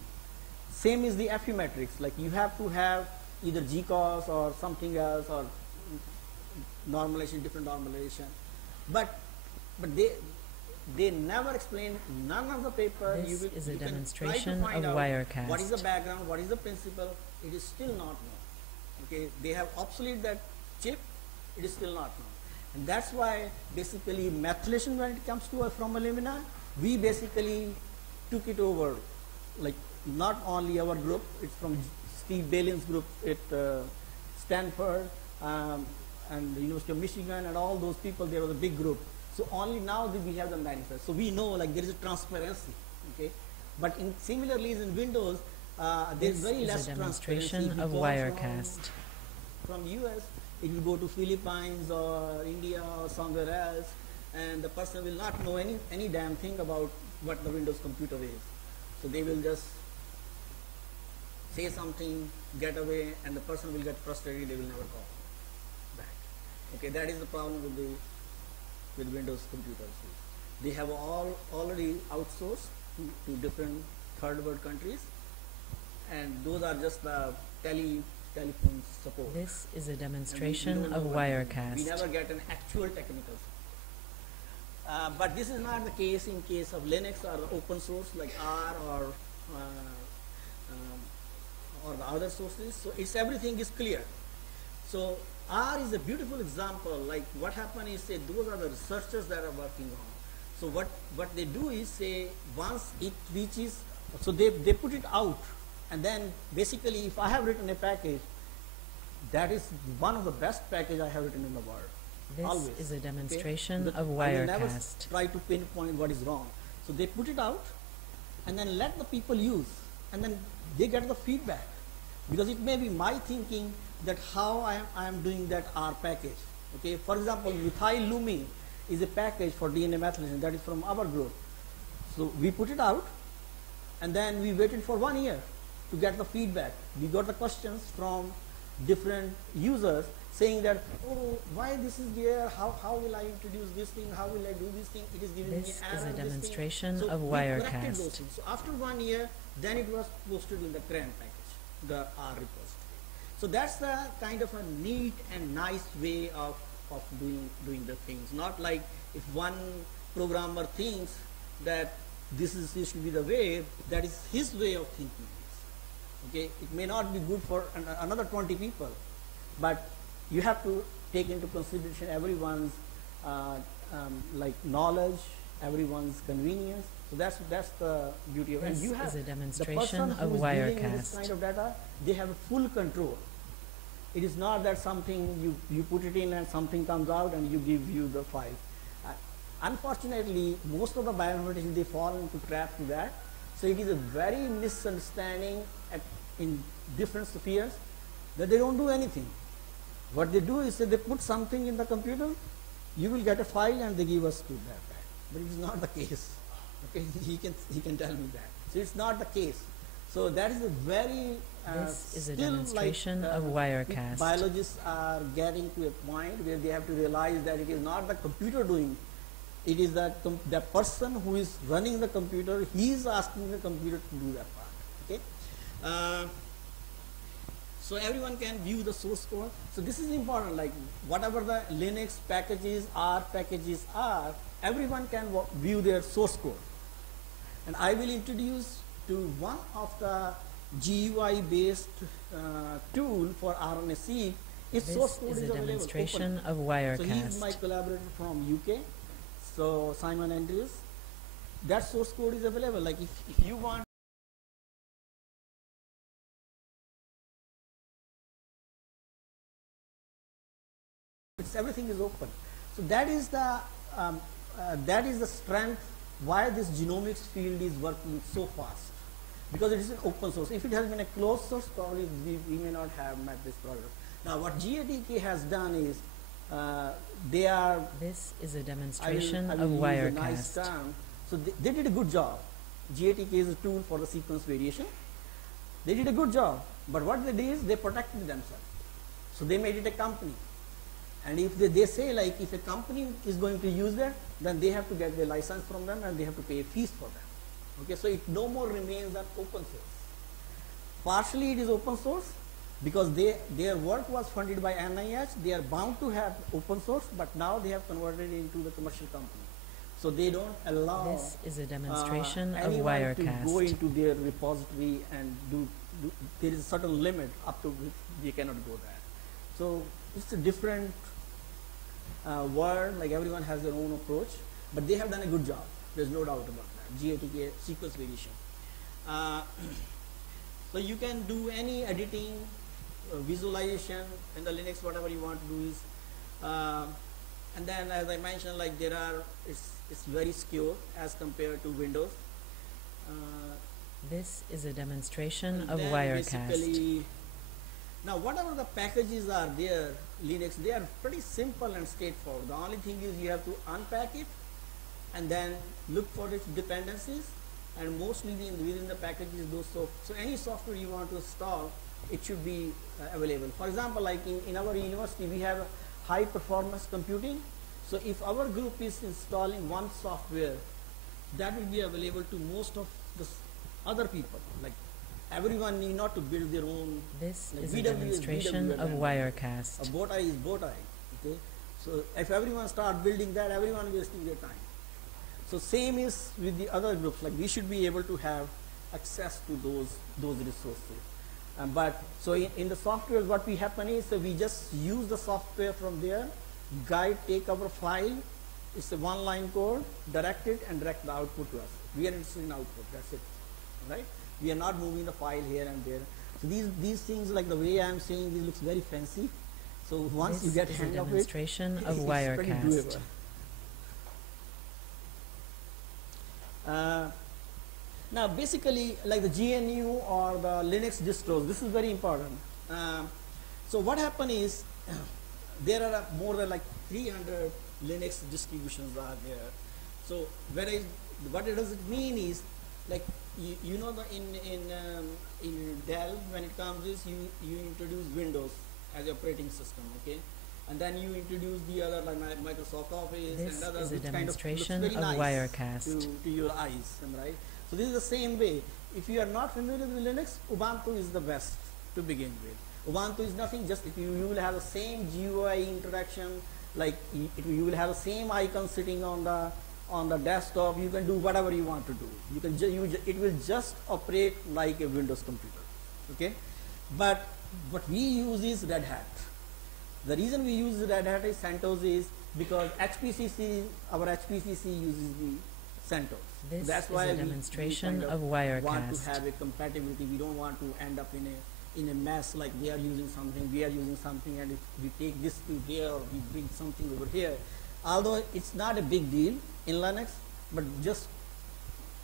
Same is the FU matrix, like you have to have either GCOS or something else or normalization, different normalization. But they never explain, none of the paper. This is a you can demonstration try to find of out Wirecast. what is the background, what is the principle, it is still not known. Okay, they have obsolete that chip, it is still not known. And that's why basically methylation, when it comes to from Illumina, we basically took it over, like not only our group, it's from Steve Balin's group at Stanford and the University of Michigan and all those people, there was a big group. So only now that we have the manifest. So we know like there is a transparency, okay? But similarly in Windows, there's This very is less a transparency. demonstration If you of go Wirecast. From US, it will go to Philippines or India or somewhere else, and the person will not know any damn thing about what the Windows computer is. So they will just say something, get away, and the person will get frustrated, they will never call back. Okay, that is the problem with Windows computers. They have already outsourced to different third world countries, and those are just the telephone support. This is a And we demonstration don't know of what it is. We Wirecast. never get an actual technical support. But this is not the case in case of Linux or open source like R or the other sources. So it's everything is clear. So R is a beautiful example. Like what happened is, say those are the researchers that are working on. So what they do is, say once it reaches, so they put it out, and then basically if I have written a package, that is one of the best package I have written in the world. This Always. is a demonstration Okay? of I will never Wirecast. try to pinpoint what is wrong. So they put it out and then let the people use, and then they get the feedback, because it may be my thinking that how I am doing that R package. Okay, for example, methyl looming is a package for DNA methylation that is from our group. So we put it out, and then we waited for 1 year to get the feedback. We got the questions from different users saying that, oh, why this is there, how will I introduce this thing, how will I do this thing, it is giving me This error, is a this thing. demonstration So of we corrected Wirecast. those things. So after 1 year, then it was posted in the CRAN package, the R repository. So that's the kind of a neat and nice way of doing the things. Not like if one programmer thinks that this should be the way, that is his way of thinking. Okay, it may not be good for another 20 people, but you have to take into consideration everyone's like knowledge, everyone's convenience. So that's the beauty of it. And This you have is a the demonstration person of who is dealing with this Wirecast. kind of data, they have full control. It is not that something you put it in and something comes out and you give you the file. Unfortunately, most of the bioinformaticians, they fall into trap to that. So it is a very misunderstanding in different spheres that they don't do anything. What they do is that they put something in the computer, you will get a file and they give us to that back. But it is not the case. Okay, he can tell me that. So it's not the case. So that is a very This is a still demonstration like, of Wirecast. biologists are getting to a point where they have to realize that it is not the computer doing. It is that the person who is running the computer, he is asking the computer to do that part. Okay. So everyone can view the source code. So this is important. Like whatever the Linux packages, R packages are, everyone can view their source code. And I will introduce to one of the GUI based tool for RNA-seq. Its source This code is is a available demonstration open. of So he is my Wirecast. collaborator from UK. So Simon Andrews. That source code is available. Like if you want everything is open. So that is the strength why this genomics field is working so fast, because it is an open source. If it has been a closed source, probably we may not have met this problem. Now what GATK has done is they are, This is a I demonstration will of use a nice Wirecast. term. So they did a good job. GATK is a tool for the sequence variation. They did a good job, but what they did is they protected themselves. So they made it a company. And if they say, like, if a company is going to use that, then they have to get the license from them and they have to pay fees for that. Okay, so it no more remains an open source. Partially it is open source because their work was funded by NIH. They are bound to have open source, but now they have converted it into the commercial company. So they don't allow This is a demonstration of anyone to go Wirecast. into their repository and do there is a certain limit up to which they cannot go there. So it's a different world, like everyone has their own approach, but they have done a good job. There's no doubt about that. GATK sequence variation. So you can do any editing, visualization in the Linux, whatever you want to do is, and then as I mentioned, like it's very secure as compared to Windows. This is a demonstration And of then Wirecast. basically, now whatever the packages are there, Linux, they are pretty simple and straightforward. The only thing is you have to unpack it and then look for its dependencies, and mostly within the packages those. So any software you want to install, it should be available. For example, like in our university we have high performance computing. So if our group is installing one software, that will be available to most of the other people. Like everyone need not to build their own. This Like is a BW demonstration BW of and Wirecast. a bow tie is bow tie. Okay, so if everyone start building that, everyone wasting their time. So same is with the other groups. Like we should be able to have access to those resources. But so in the software, what we happen is we just use the software from there. Guide take our file. It's a one-line code. Direct it and direct the output to us. We are interested in output. That's it, right? We are not moving the file here and there. So these things, like the way I am saying, this looks very fancy. So once This you get is a hang of it, demonstration of it's pretty Wirecast. doable. Now basically, like the GNU or the Linux distros, this is very important. So what happened is there are more than like 300 Linux distributions are there. So what does it mean is, like you know, in Dell, when it comes is you introduce Windows as your operating system, okay, and then you introduce the other like Microsoft Office This and other, is a which kind of demonstration looks very of nice Wirecast. to your eyes, right? So this is the same way. If you are not familiar with Linux, Ubuntu is the best to begin with. Ubuntu is nothing, just you will have the same GUI interaction, like you will have the same icon sitting on the desktop. You can do whatever you want to do. You can it will just operate like a Windows computer, okay? But what we use is Red Hat. The reason we use Red Hat is CentOS is because our HPCC uses the CentOS. This That's is why a we demonstration kind of want to Wirecast. have a compatibility. We don't want to end up in a mess, like they are using something, we are using something, and if we take this to here or we bring something over here. Although it's not a big deal in Linux, but just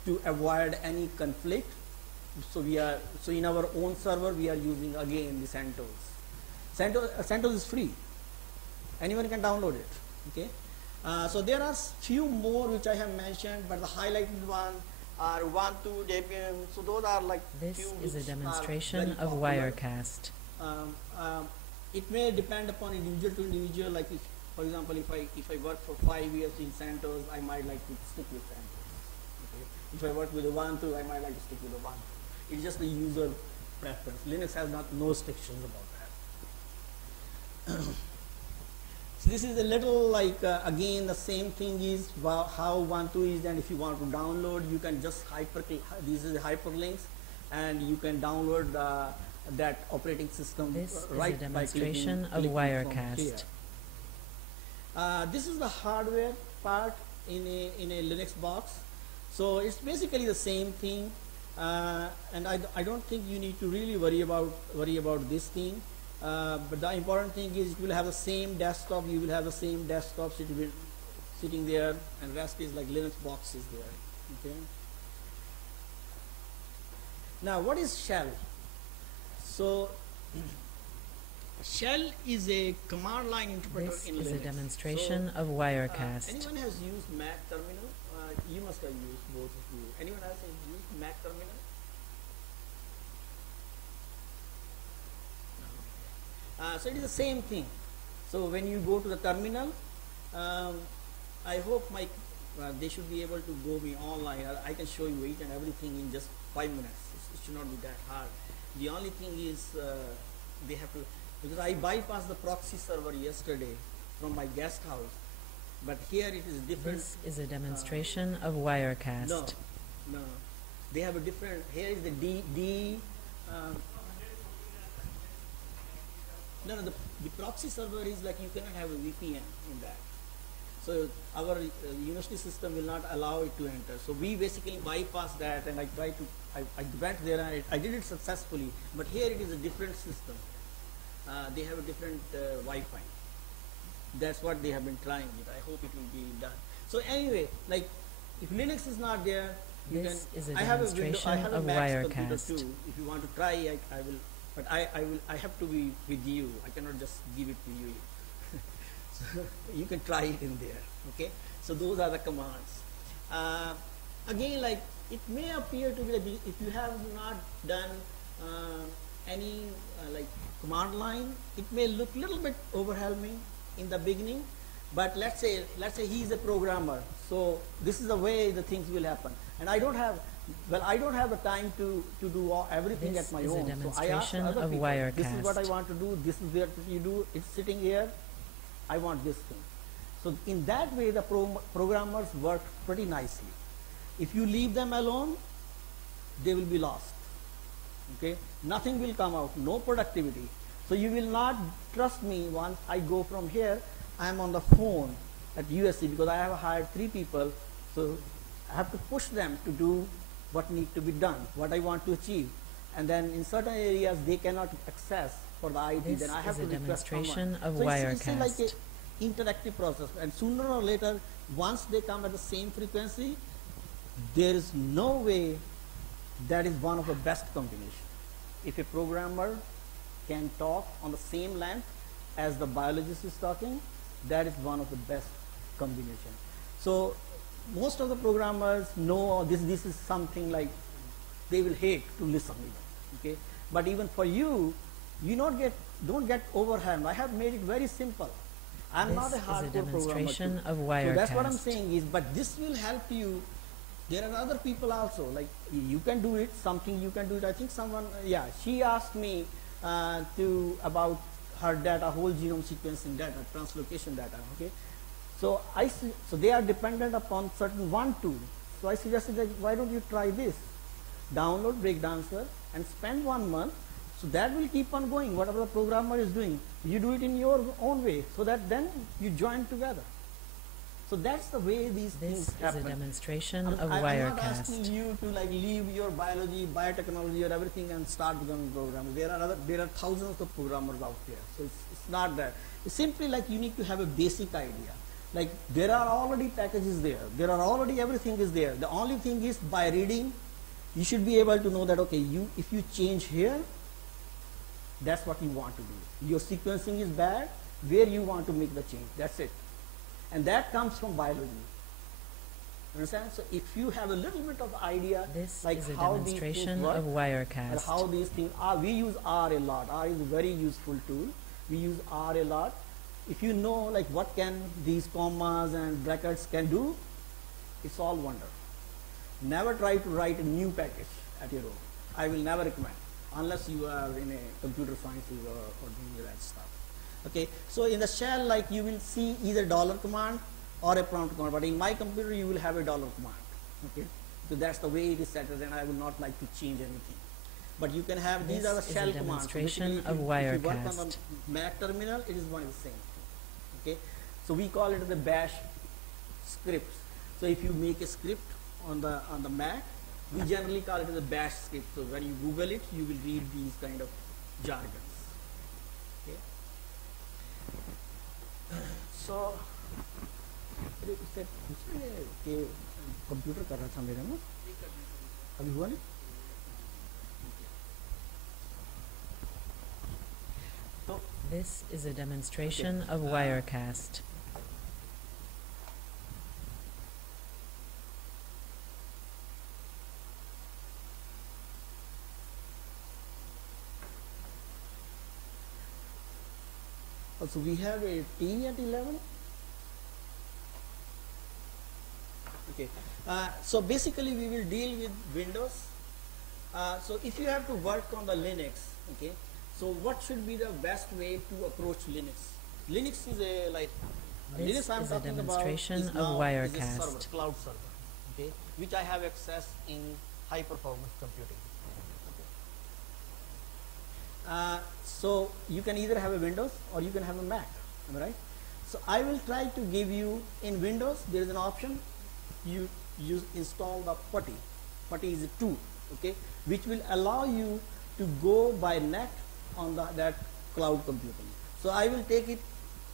to avoid any conflict, so in our own server we are using again the CentOS. CentOS is free. Anyone can download it. Okay. So there are few more which I have mentioned, but the highlighted one are Ubuntu, Debian. So those are like This few is a which are demonstration very of popular. Wirecast. It may depend upon individual to individual. Like if, for example, if I work for 5 years in CentOS, I might like to stick with CentOS. Okay. If I work with Ubuntu, I might like to stick with Ubuntu. It's just the user preference. Linux has no restrictions about that. So this is a little like again the same thing is how Ubuntu is, and if you want to download, you can just these are the hyperlinks, and you can download that operating system This right is a by demonstration of clicking from here. Wirecast. This is the hardware part in a Linux box. So it's basically the same thing, and I don't think you need to really worry about this thing. But the important thing is it will have the same desktop. You will have the same desktop sitting there, and rest is like Linux boxes there. Okay. Now, what is shell? So, shell is a command line interpreter This in is Linux. a demonstration So, of Wirecast. anyone has used Mac terminal? You must have used, both of you. Anyone else has used Mac terminal? So it is the same thing. So when you go to the terminal, I hope they should be able to go me online. I can show you each and everything in just 5 minutes. It should not be that hard. The only thing is they have to, because I bypassed the proxy server yesterday from my guest house, but here it is different. This is a demonstration of Wirecast. No, they have a different. Here is the the proxy server is like you cannot have a VPN in that. So our university system will not allow it to enter. So we basically bypass that, and I went there and I did it successfully. But here it is a different system. They have a different Wi-Fi. That's what they have been trying it. I hope it will be done. So anyway, like if Linux is not there, you This can. is a I have demonstration I have a of Mac computer Wirecast. too. If you want to try, I will. But I have to be with you. I cannot just give it to you. So you can try it in there. Okay. So those are the commands. Again, like it may appear to be like if you have not done any like command line, it may look a little bit overwhelming in the beginning. But let's say he is a programmer. So this is the way the things will happen. And I don't have Well, I don't have the time to do everything This at my is a own. So I ask demonstration other of people, this is what I Wirecast. want to do, this is what you do, it's sitting here, I want this thing. So in that way, the programmers work pretty nicely. If you leave them alone, they will be lost. Okay, nothing will come out, no productivity. So you will not trust me once I go from here. I am on the phone at USC because I have hired 3 people. So I have to push them to do what needs to be done, what I want to achieve. And then in certain areas they cannot access for the IT, This then I have is to a request demonstration someone. of So it's like Wirecast. a interactive process, and sooner or later, once they come at the same frequency, there is no way that is one of the best combination. If a programmer can talk on the same length as the biologist is talking, that is one of the best combination. So most of the programmers know this is something like they will hate to listen even. Okay, but even for you, you don't get overwhelmed. I have made it very simple. I'm not a This is a hardcore programmer demonstration too. of So that's what I'm Wirecast. saying is, but this will help you. There are other people also, like you can do it, something you can do it. I think someone, yeah, she asked me about her data, whole genome sequencing data, translocation data, okay. So so they are dependent upon certain one tool. So I suggested that why don't you try this? Download Breakdancer and spend 1 month. So that will keep on going. Whatever the programmer is doing, you do it in your own way, so that then you join together. So that's the way these This things is a happen. demonstration of I'm not asking Wirecast. you to like leave your biology, biotechnology, or everything and start becoming a programmer. There are thousands of programmers out there. So it's not that. It's simply like you need to have a basic idea. Like there are already packages there. There are already everything is there. The only thing is by reading, you should be able to know that okay, if you change here, that's what you want to do. Your sequencing is bad. Where you want to make the change. That's it. And that comes from biology. Understand? So if you have a little bit of idea, This like is a how these things demonstration work of and Wirecast. how these things are, we use R a lot. R is a very useful tool. We use R a lot. If you know like what can these commas and brackets can do, it's all wonder. Never try to write a new package at your own. I will never recommend unless you are in a computer sciences or doing that stuff. Okay, so in the shell, like you will see either dollar command or a prompt command, but in my computer you will have a dollar command. Okay, so that's the way it is set, and I would not like to change anything. But you can have these are the This is a shell commands. So demonstration basically, of if you work on Wirecast. the Mac terminal, it is one and the same thing. Okay, so we call it the bash scripts. So if you make a script on the Mac, we generally call it the bash script. So when you Google it, you will read these kind of jargons. Okay. So computer कर रहा था मेरे में अभी हुआ नहीं तो This is a demonstration of Wirecast. so we have a T at 11. Okay, so basically we will deal with Windows. So if you have to work on the Linux, okay, so what should be the best way to approach Linux? Linux is a like This Linux I'm is a talking about demonstration is of now is a Wirecast. server, cloud server, okay, which I have access in high performance computing. So you can either have a Windows or you can have a Mac, am I right? So I will try to give you in Windows there is an option you install the PuTTY. PuTTY is a tool, okay, which will allow you to go by net on that cloud computing. So I will take it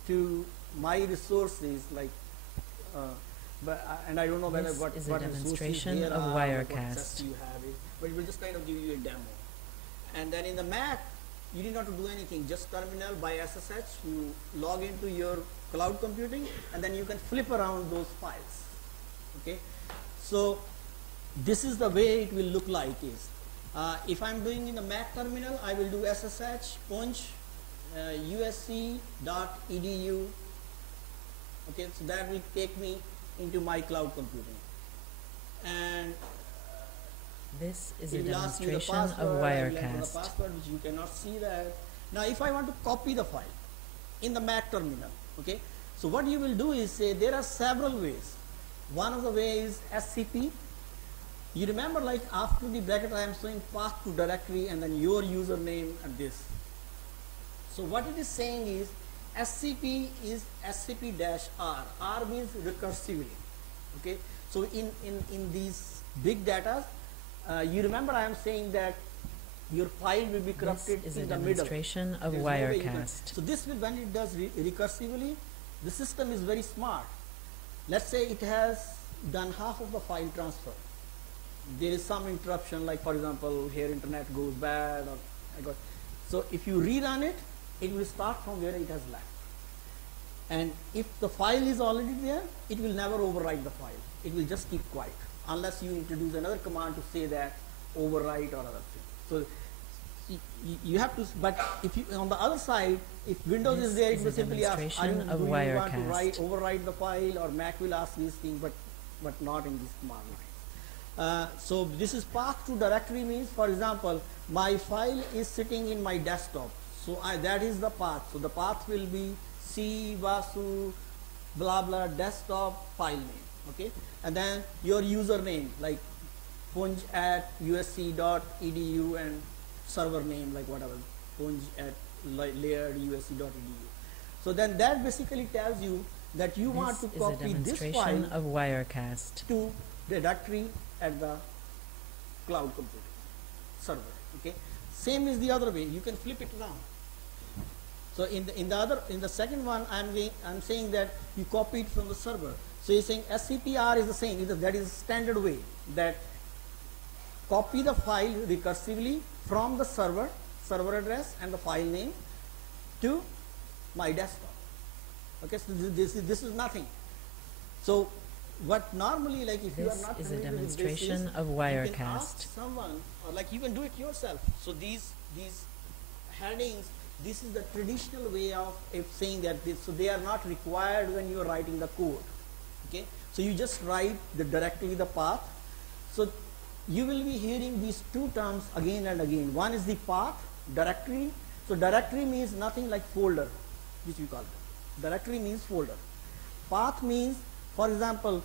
to my resources like and I don't know whether This what is a resources demonstration there of are, what Wirecast. access you have it, but it will just kind of give you a demo. And then in the Mac, you need not to do anything, just terminal by SSH, you log into your cloud computing and then you can flip around those files. Okay, so this is the way it will look like is if I'm doing in the Mac terminal, I will do SSH punch usc.edu. Okay, so that will take me into my cloud computing, and This is It a will ask me the demonstration password, of I will enter the Wirecast. password which you cannot see that. Now if I want to copy the file in the Mac terminal, okay, so what you will do is say there are several ways. One of the ways is SCP. You remember, like after the bracket I am showing path to directory and then your username and this. So what it is saying is SCP is SCP-R. R means recursively. Okay. So in these big data, you remember I am saying that your file will be corrupted This is in a the middle. demonstration of There's no way you can- Wirecast. So this will, when it does recursively, the system is very smart. Let's say it has done half of the file transfer. There is some interruption, like for example, here internet goes bad, or so if you rerun it, it will start from where it has left. And if the file is already there, it will never overwrite the file. It will just keep quiet unless you introduce another command to say that overwrite or other thing. So you have to, but if you, on the other side, if Windows This is there, it is will a simply ask, demonstration of do you want to Wirecast. overwrite the file, or Mac will ask this thing, but not in this command line. So this is path to directory means, for example, my file is sitting in my desktop. So that is the path. So the path will be C Vasu blah blah desktop file name. Okay, and then your username like punj@usc.edu and server name like whatever punj@layeredusc.edu. So then that basically tells you that you want This to is a copy this demonstration file of Wirecast. to the directory at the cloud computing server. Okay, same is the other way. You can flip it around. So in the second one, I'm saying that you copy it from the server. So you're saying SCPR is the same. That is standard way that copy the file recursively from the server address and the file name to my desktop. Okay, so this is nothing. So what normally, like if you are This not is a familiar with this, demonstration of you can Wirecast. ask someone, or like you can do it yourself. So these headings, this is the traditional way of saying that this, so they are not required when you are writing the code. Okay, so you just write directly the path. So you will be hearing these two terms again and again. One is the path, directory. So directory means nothing like folder, which we call it. Directory means folder. Path means, for example,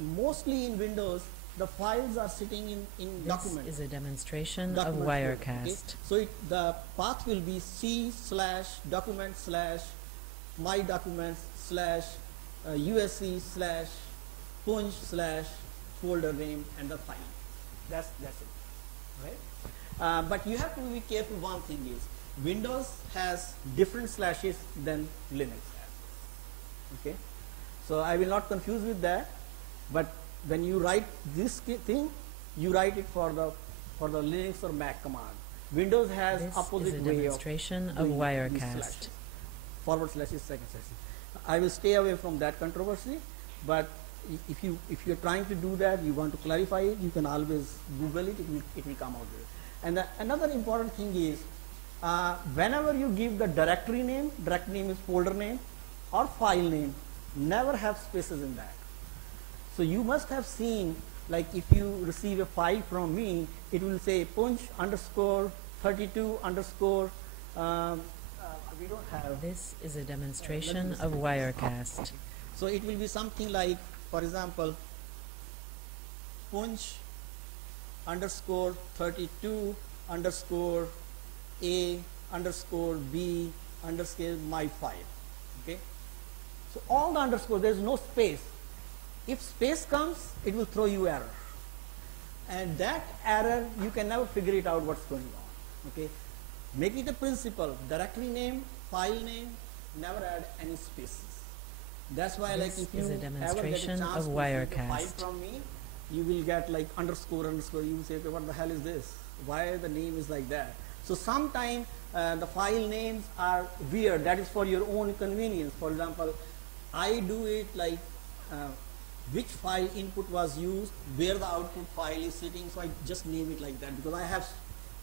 mostly in Windows, the files are sitting in This document. is a demonstration of Document folder, okay? Wirecast. So the path will be c/document/my/usc/punj/folder name and the file. That's it, right? But you have to be careful. One thing is Windows has different slashes than Linux has. Okay, so I will not confuse with that. But when you write this thing, you write it for the Linux or Mac command. Windows has This opposite is a way of demonstration of doing these Wirecast. slashes. Forward slashes, second slashes. I will stay away from that controversy. But if you are trying to do that, you want to clarify it, you can always Google it. It will come out with it. And another important thing is whenever you give the directory name is folder name or file name, never have spaces in that. So you must have seen, like if you receive a file from me, it will say punj_32_ we don't have. This is a demonstration of Wirecast. So it will be something like, for example, punj_32_A_B_my file. Okay. So all the underscore, there is no space. If space comes, it will throw you error. And that error, you can never figure it out what's going on. Okay. Make it a principle. Directory name, file name, never add any spaces. That's why, like, This if you is a ever get a demonstration chance of to receive a file Wirecast. from me, you will get like underscore. You will say, okay, what the hell is this? Why the name is like that? So sometimes the file names are weird. That is for your own convenience. For example, I do it like which file input was used, where the output file is sitting. So I just name it like that because I have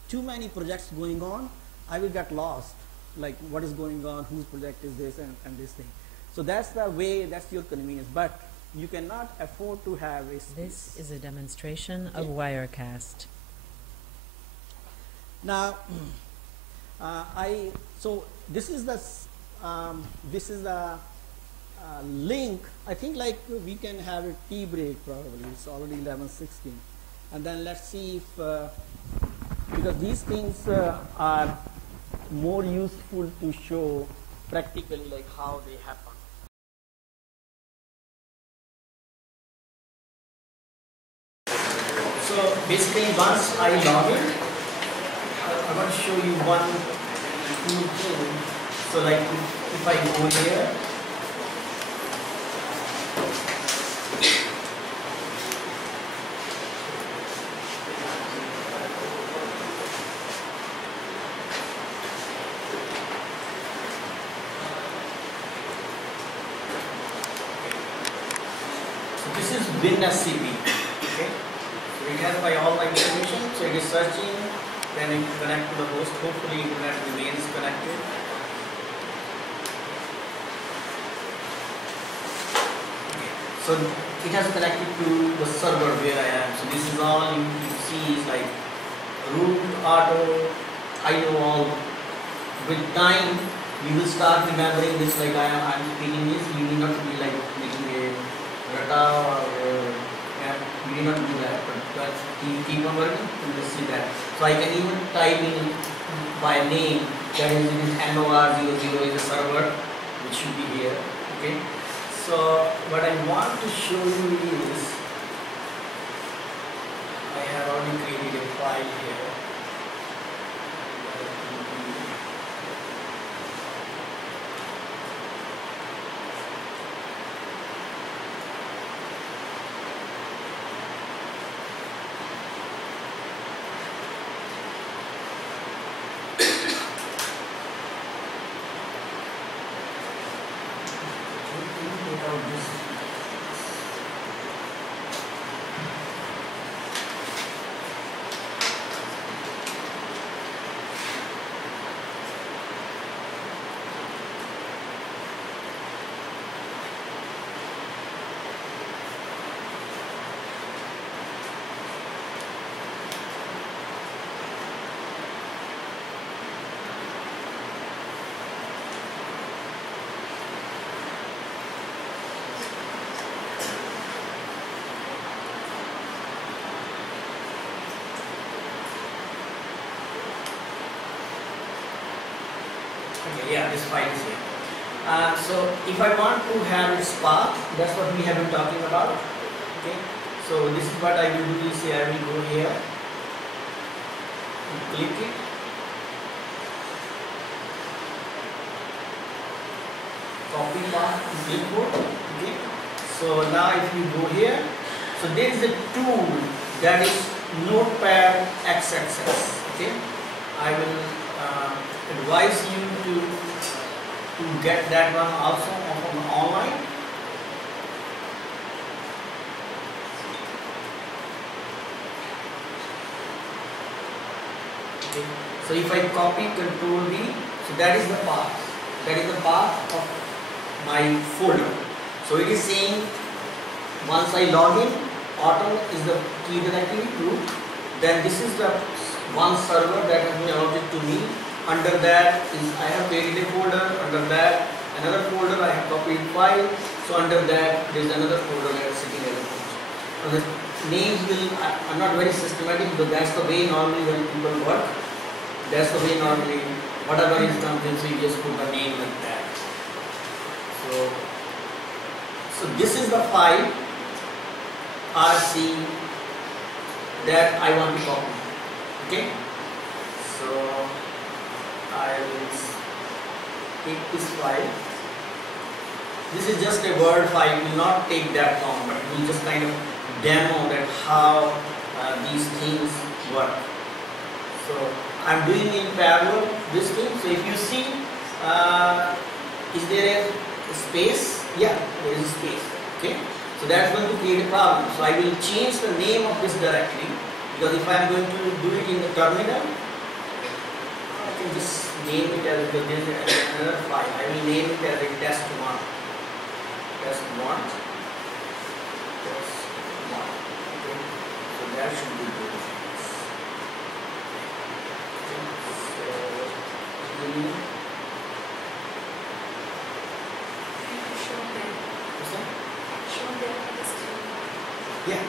too many projects going on. I will get lost. Like what is going on, whose project is this and this thing. So that's the way, that's your convenience. But you cannot afford to have a space. This is a demonstration of Wirecast. Now, so this is the link. I think like we can have a tea break probably. It's already 11:16, and then let's see if because these things are more useful to show practically like how they happen. So basically, once I log in, I want to show you one cool thing. So like if I go here, so this is WinSCP. Okay, so it has my all my information. So it is searching. Then it connect to the host. Hopefully internet remains connected. Okay. So it has connected to the server where I am. So this is all you see is like root, auto, I know all. With time you will start remembering this like I'm speaking this. You need not to be like making a rata or you need not do that, but keep on working, you will see that. So I can even type in by name, that is NOR00 is a server which should be here. Okay. So what I want to show you is I have already created a file here. Okay, yeah, this file is here. So if I want to have its path, that's what we have been talking about. Okay, so this is what I will do. Is I will go here and click it. Copy path to clipboard. Okay, so now if you go here, so there is a tool that is Notepad XXS. Okay, I will advise you to get that one also from online. Okay. So if I copy Control V, so that is the path. That is the path of my folder. So it is saying once I log in, auto is the key directory root. Then this is the one server that has been allotted to me. Under that is I have created a folder. Under that another folder I have copied file. So under that there is another folder that is sitting as a folder. So the names will I'm not very systematic, but that's the way normally when people work. That's the way normally whatever is comes in, so you just put the name like that. So this is the file RC that I want to copy. Okay. So I will take this file. This is just a Word file. It will not take that long, but it will just kind of demo that how these things work. So I'm doing in parallel this thing. So if you see, is there a space? Yeah, there is a space. Okay. So that's going to create a problem. So I will change the name of this directory, because if I am going to do it in the terminal, I can just name it as, because there is another file. I will name it as a test1. Test1. that should be good. What's that? Yeah.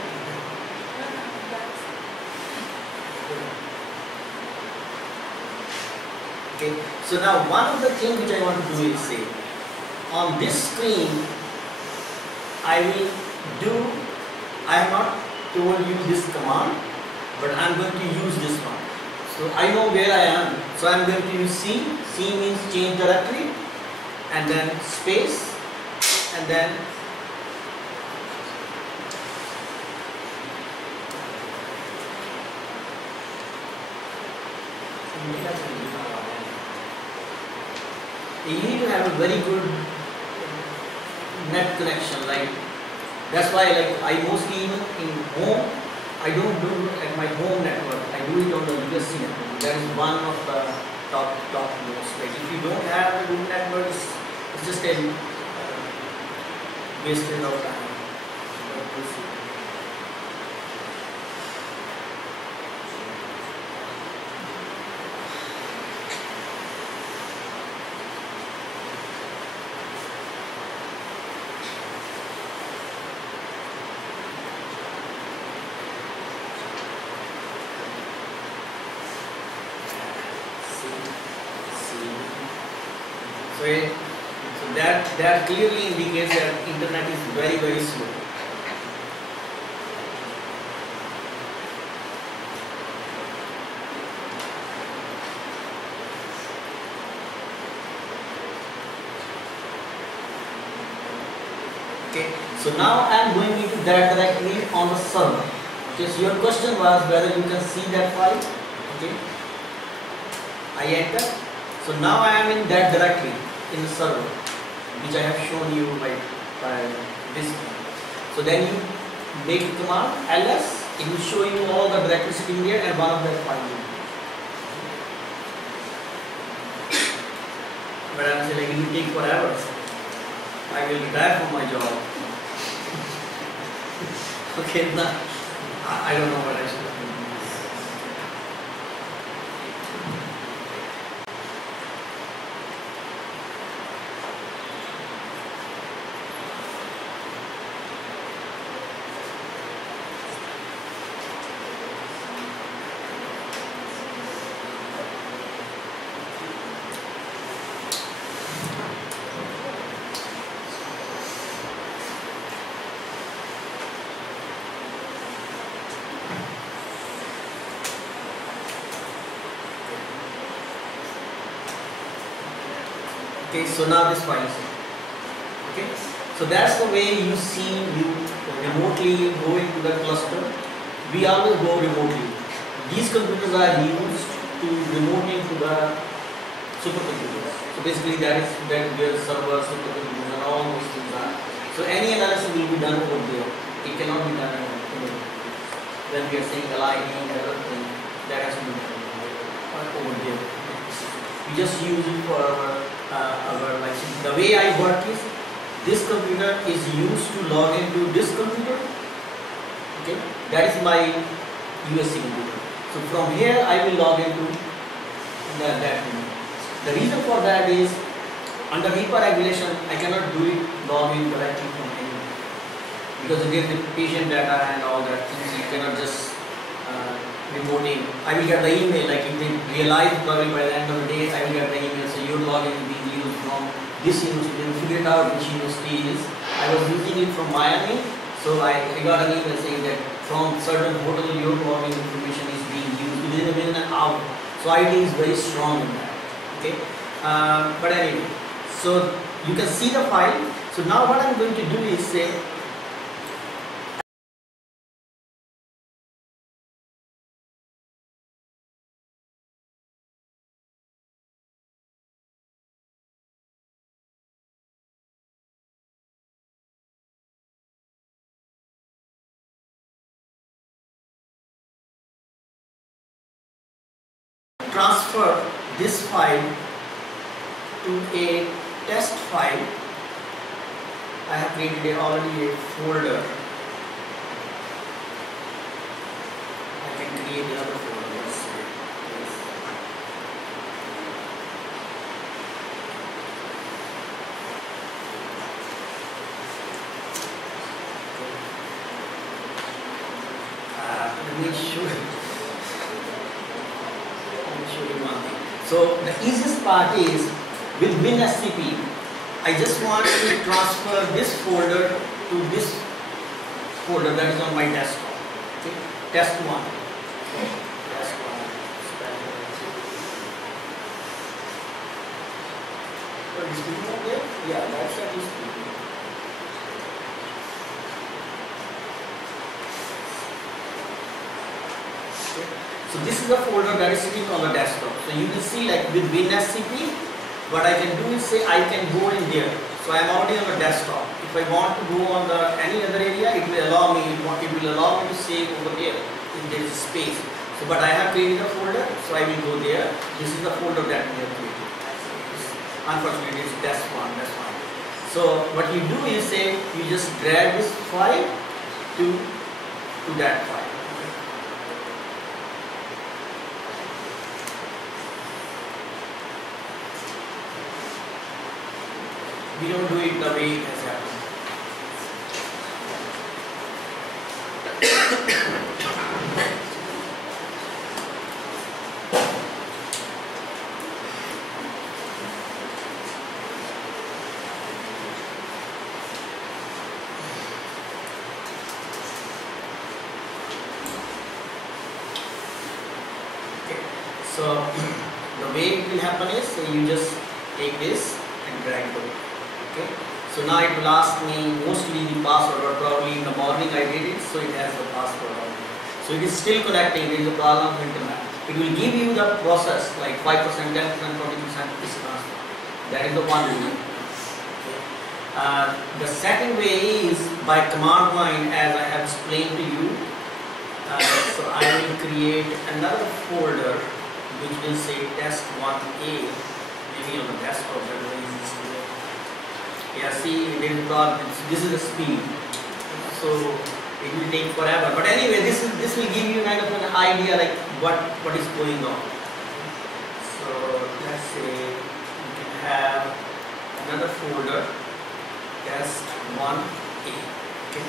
Okay. So now one of the things which I want to do is say, on this screen, I have not told you this command, but I am going to use this one. So I know where I am. So I am going to use C. C means change directory, and then space, and then you need to have a very good net connection. Like that's why, like I mostly even in home, I don't do it at my home network. I do it on the USC network. That is one of the top most. Like if you don't have a good network, it's just a wasted of time. So that clearly indicates that internet is very, very slow. Okay, so now I am going into that directly on the server. Okay, so your question was whether you can see that file. Okay, I enter. So now I am in that directory in the server, which I have shown you by this one. So then you make the command ls, it will show you all the directories sitting here and one of that file. But I am saying like it will take forever. I will retire from my job. Okay, now I don't know what I should do. Okay, so now this file is here. Okay, so that's the way you see you remotely go into the cluster. We always go remotely. These computers are used to remote into the supercomputers. So basically that is where servers, supercomputers and all those things are. So any analysis will be done over there. It cannot be done when we are saying aligning and everything. That has to be done over there. We just use it for our like the way I work is this computer is used to log into this computer. Okay, that is my USC computer. So from here I will log into that computer. The reason for that is under HIPAA regulation I cannot do it log in directly from anywhere because it is the patient data and all that things. You cannot just remoting. I will get the email, like if they realize probably by the end of the day, I will get the email, so your login is being used from this university, then figure it out which university it is. I was using it from Miami, so I got an email saying that from certain hotel your login information is being used within an hour. So IT is very strong in that. Okay, but anyway, so you can see the file. So now what I'm going to do is say, transfer this file to a test file. I have created already a folder. me show you one thing. So the easiest part is with WinSCP, I just want to transfer this folder to this folder that is on my desktop. Okay? Test 1. Test 1. So is it not there? Yeah, that's at least. So this is the folder that is sitting on the desktop. So you will see, like with WinSCP, what I can do is say I can go in there. So I am already on the desktop. If I want to go on the any other area, it will allow me. It will allow me to save over there if there is space. So but I have created a folder, so I will go there. This is the folder that we have created. Unfortunately, it's test 1. That's fine. So what you do is say you just drag this file to that file. We don't do it the way it has happened. Okay. So the way it will happen is you just take this and drag it over. Okay. So now it will ask me mostly the password, or probably in the morning I did it, so it has the password on it. So it is still connecting. There is a problem with internet. It will give you the process like 5%, 10%, 20% is transfer. That is the one way. Okay. The second way is by command line, as I have explained to you. So I will create another folder which will say test1a, maybe on the desktop. That way is easy to do. Yeah, see, this is the speed, so it will take forever. But anyway, this will give you kind of an idea like what is going on. So let's say you can have another folder, test1a. Okay.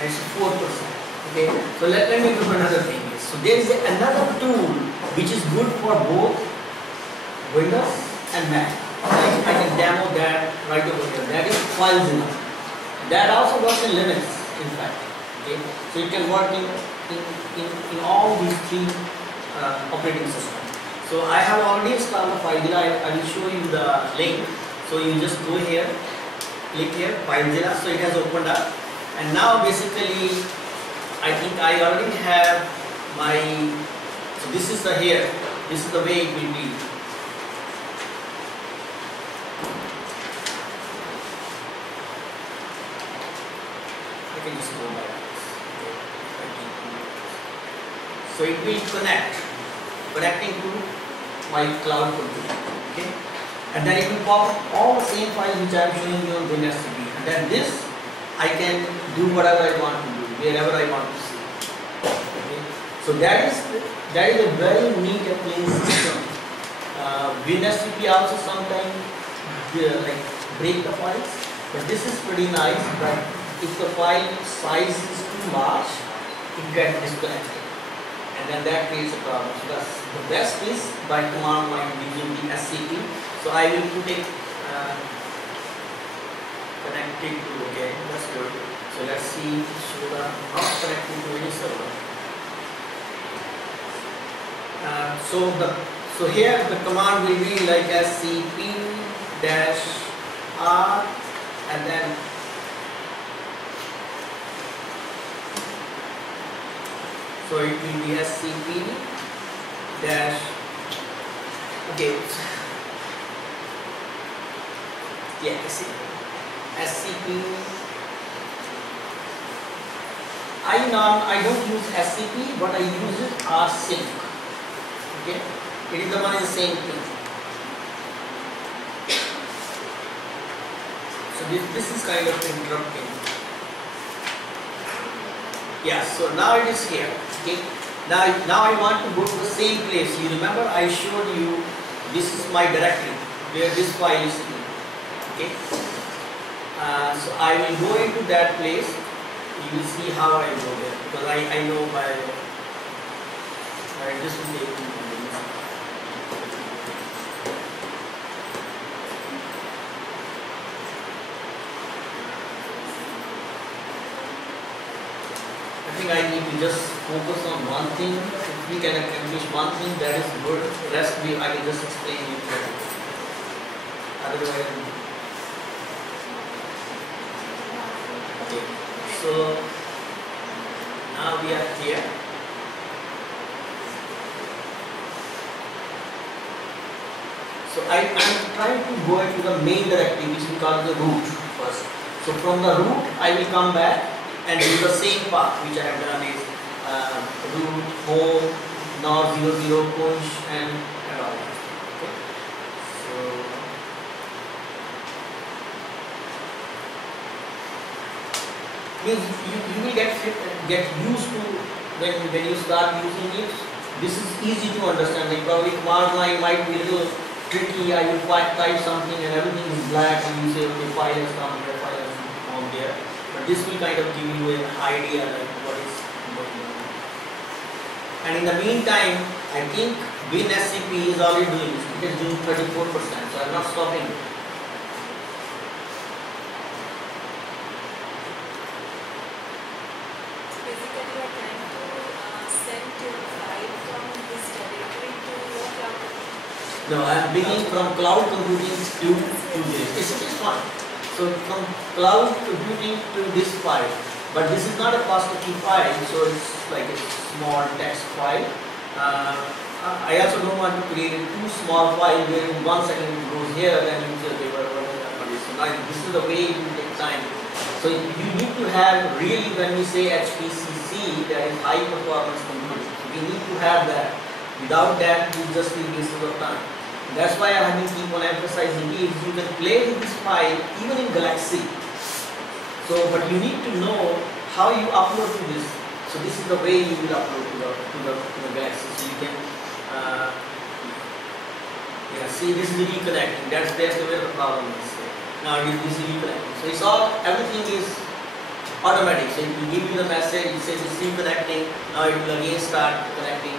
It's 4%. Okay, so let me do another thing. So there is another tool which is good for both Windows and Mac. I can demo that right over here. That is FileZilla. That also works in Linux, in fact. Okay, so it can work in all these 3 operating systems. So I have already installed the FileZilla. I will show you the link. So you just go here, click here, FileZilla. So it has opened up. And now basically, I think I already have my, so this is the here, this is the way it will be. I can just go back. So it will connecting to my cloud computer. Okay? And then it will pop up all the same files which I am showing you on WinSCP. And then this, I can do whatever I want to do, wherever I want to see. Okay. So that is a very neat and clean system. WinSCP also sometimes like break the files, but this is pretty nice. But if the file size is too large, it gets disconnected, and then that creates a problem. So the best is by command line using the SCP. So I will put it. Connected to, okay, that's good. So let's see, show the not connected to any server. So here the command will be like scp-r and then so it will be scp-r Okay. Yeah, I see. SCP. I don't use SCP, but I use it rsync. Okay, it is the one and the same thing. So this is kind of interrupting. Yeah. So now it is here. Okay. Now I want to go to the same place. You remember I showed you this is my directory where this file is in. Okay. So I will go into that place. You will see how I go there because I know by this will take me. I think I need to just focus on one thing. If we can accomplish one thing, that is good. The rest I can just explain you. Otherwise, okay. So now we are here. So I'm trying to go into the main directory, which we call the root first. So from the root, I will come back and do the same path which I have done is root, home, nor 00, push and all. Okay. So means you will get used to when you start using it. This is easy to understand. Like probably command line might be a little tricky. I will type something and everything is black and you say okay, file has come here, file has come there. But this will kind of give you an idea like what is going on. And in the meantime, I think WinSCP is already doing this. It is doing 34%, so I'm not stopping it. Basically, you are trying to send your file from this directory to your cloud. No, I am bringing from cloud computing to this. It's fine. So from cloud computing to this file, but this is not a FASTA file, so it's like a small text file. I also don't want to create a too small file where in 1 second it goes here, then you say okay, what is happening? So now this is the way it will take time. So you need to have really, when we say HPCC, that is high performance computing. We need to have that. Without that, you just need waste of time. That's why I have been keep on emphasizing is you can play with this file even in Galaxy. So, but you need to know how you upload to this. So this is the way you will upload to the Galaxy. So you can, yeah. See, this is reconnecting. That's where the problem is. Now this is reconnecting. So it's all everything is automatic. So it will give you the message. It says it's reconnecting. Now it will again start connecting.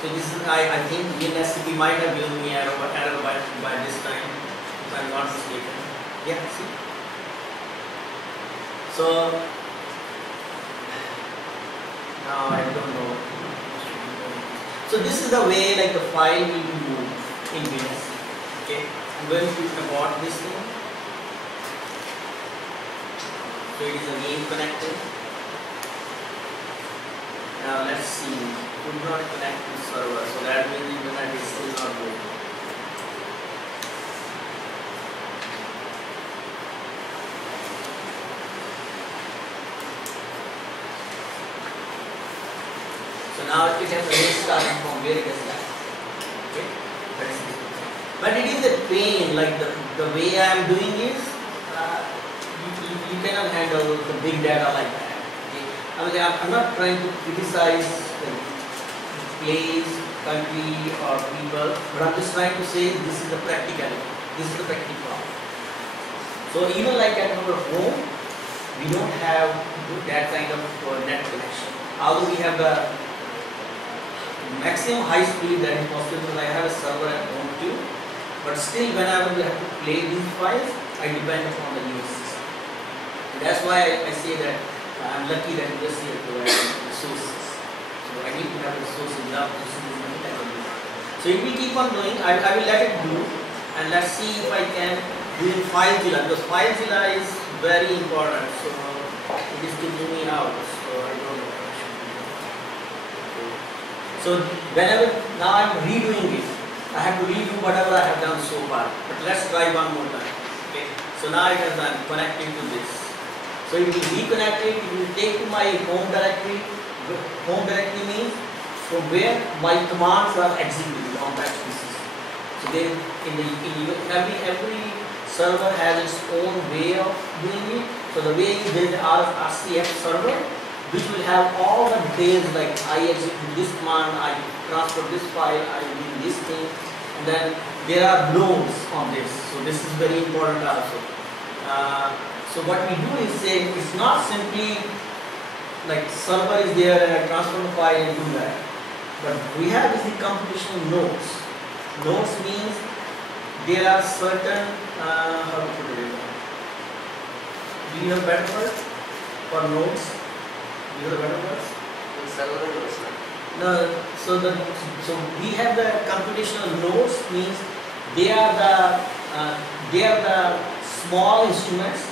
So this is, I think WinSCP might have given me error by this time, if I'm not mistaken. Yeah, see. So now I don't know. So this is the way like the file will be moved in WinSCP. Okay, I'm going to abort this thing. So it is again connected. Now let's see. Could not connect to server, so that means the internet is still not good. So now it has restarted from where it has left. Okay, but it is a pain. Like the way I am doing is, you cannot handle the big data like that. Okay? I mean, I'm not trying to criticize place, country or people, but I'm just trying to say this is the practicality. This is the practical problem. So even like at our home, we don't have that kind of net connection. Although we have the maximum high speed that is possible, I have a server at home too, but still whenever we have to play these files, I depend upon the Unix system. And that's why I say that I'm lucky that we just here provide resources. So I need to have resources enough to see this I can do. So it will keep on doing. I will let it do, and let's see if I can do in FileZilla, because FileZilla is very important. So it is kicking me out. So I don't know what I should do. So whenever now I'm redoing it. I have to redo whatever I have done so far. But let's try one more time. Okay. So now it has done connecting to this. So it will reconnect it. It will take to my home directory. Home directory means from where my commands are executed on that PC. So they every server has its own way of doing it. So the way you build RCF server, which will have all the details like I execute this command, I transfer this file, I do this thing, and then there are nodes on this. So this is very important also. So what we do is say it's not simply like server is there and I transfer the file and do that. But we have is the computational nodes. Nodes means there are certain how to put it? Do you have better word for nodes? Do you have better words? Server nodes. No. So we have the computational nodes means they are the small instruments